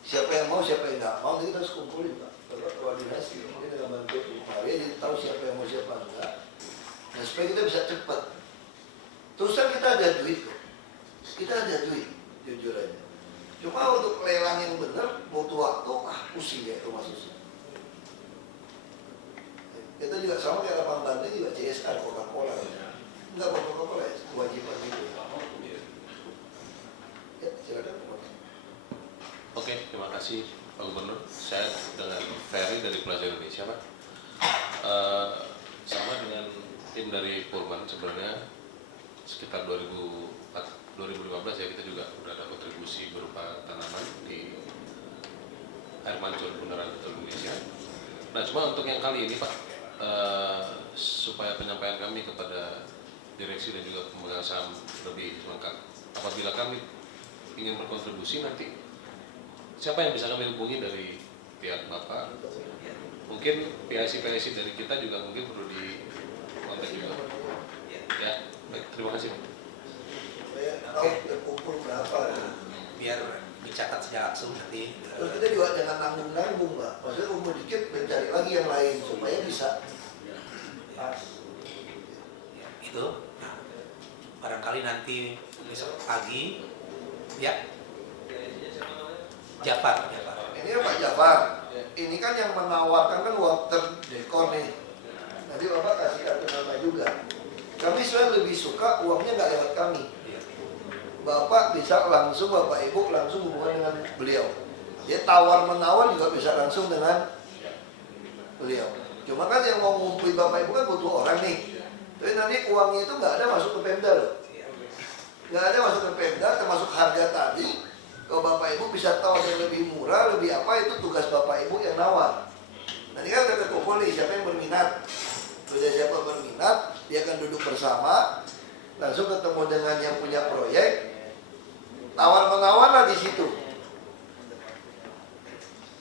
Siapa yang mau, siapa yang nggak mau, nanti kita harus kumpulin Pak. Bapak koordinasi, mungkin dengan bantu Maria, jadi tahu siapa yang mau, siapa enggak. Nah supaya kita bisa cepat. Terus kan kita ada duit kok. Kita ada duit, jujur aja. Cuma untuk lelang yang benar butuh waktu, pusing ya rumah susun. Kita juga sama kayak lapangan Banten juga CSR, Coca-Cola. Enggak Coca-Cola ya, kewajiban itu. Ya, silakan. Oke, terima kasih Pak Gubernur. Saya dengan Ferry dari Plaza Indonesia, Pak. Sama dengan tim dari Purban sebenarnya sekitar 2015 ya kita juga udah ada kontribusi berupa tanaman di air mancur Bundaran Hotel Indonesia. Nah, cuma untuk yang kali ini Pak, supaya penyampaian kami kepada direksi dan juga pemegang saham lebih lengkap, apabila kami ingin berkontribusi nanti siapa yang bisa kami hubungi dari pihak Bapak? Mungkin PIC dari kita juga mungkin perlu di kontak juga. Ya, baik, terima kasih. Tahu terkumpul berapa? biar dicatat secara langsung nanti. Terus kita juga jangan nanggung-nanggung Mbak. Maksudnya kumpul dikit mencari lagi yang lain supaya bisa. Ya, itu. Nah, barangkali nanti besok pagi, ya. Jafar. Ini Pak Jafar. Ini kan yang menawarkan kan water decor nih. Nanti Bapak kasih kartu nama juga. Kami sebenarnya lebih suka uangnya nggak lewat kami. Bapak bisa langsung, Bapak Ibu langsung hubungan dengan beliau. Dia tawar-menawar juga bisa langsung dengan beliau. Cuma kan yang mau ngumpulin Bapak Ibu kan butuh orang nih. Tapi nanti uangnya itu nggak ada masuk ke Pemda loh. Nggak ada masuk ke Pemda, termasuk harga tadi. Kalau Bapak Ibu bisa tahu yang lebih murah, lebih apa, itu tugas Bapak Ibu yang nawar. Nanti kan udah kekumpul nih, siapa yang berminat. Sudah siapa berminat, dia akan duduk bersama, langsung ketemu dengan yang punya proyek, tawar-menawar lah di situ.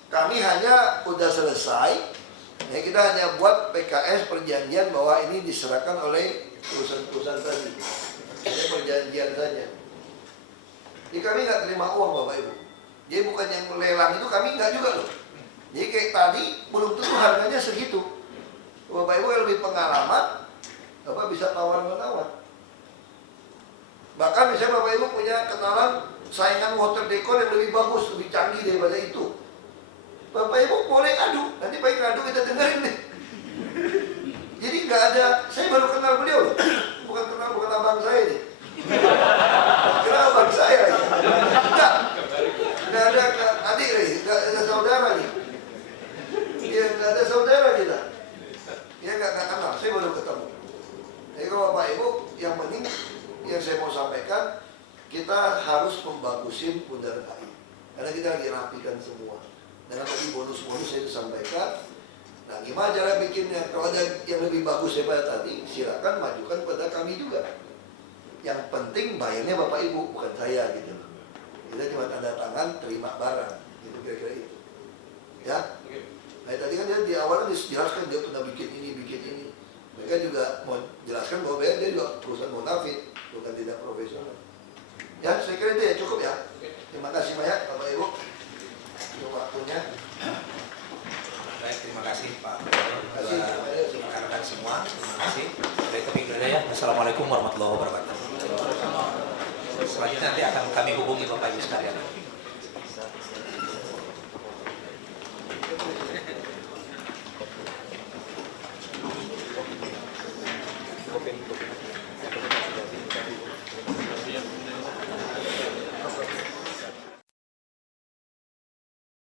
Kami hanya udah selesai, ya kita hanya buat PKS perjanjian bahwa ini diserahkan oleh perusahaan-perusahaan tadi. Hanya perjanjian saja. Jadi kami nggak terima uang Bapak Ibu. Jadi bukan yang lelang itu kami nggak juga loh. Jadi kayak tadi belum tentu harganya segitu. Bapak Ibu yang lebih pengalaman, Bapak bisa tawar-menawar. Bahkan misalnya Bapak Ibu punya kenalan saingan water decor yang lebih bagus, lebih canggih daripada itu. Bapak Ibu boleh adu, nanti baik adu kita dengerin nih. Jadi nggak ada, saya baru kenal beliau loh. Bukan abang saya nih. Kira abang saya ya. Nggak ada adik nih, nggak ada saudara nih. Dia nggak ada saudara kita. Dia nggak kenal, saya baru ketemu. Jadi kalau Bapak Ibu, yang penting yang saya mau sampaikan, kita harus membagusin Bundaran HI. Karena kita lagi rapikan semua. Dengan tadi bonus-bonus saya sampaikan. Nah, gimana cara bikinnya? Kalau ada yang lebih bagus daripada tadi, silakan majukan pada kami juga. Yang penting bayarnya Bapak Ibu, bukan saya gitu. Kita cuma tanda tangan, terima barang, gitu kira-kira itu. Ya. Nah, tadi kan dia di awal dijelaskan dia pernah bikin ini. Mereka juga mau jelaskan bahwa dia juga perusahaan munafik, bukan tidak profesional. Ya, saya kira itu ya cukup ya. Terima kasih banyak Bapak Ibu untuk waktunya. Baik, terima kasih Pak. Rekan-rekan semua, terima kasih. Dari topik ya. Assalamualaikum warahmatullahi wabarakatuh. Selanjutnya nanti akan kami hubungi Bapak Ibu sekalian.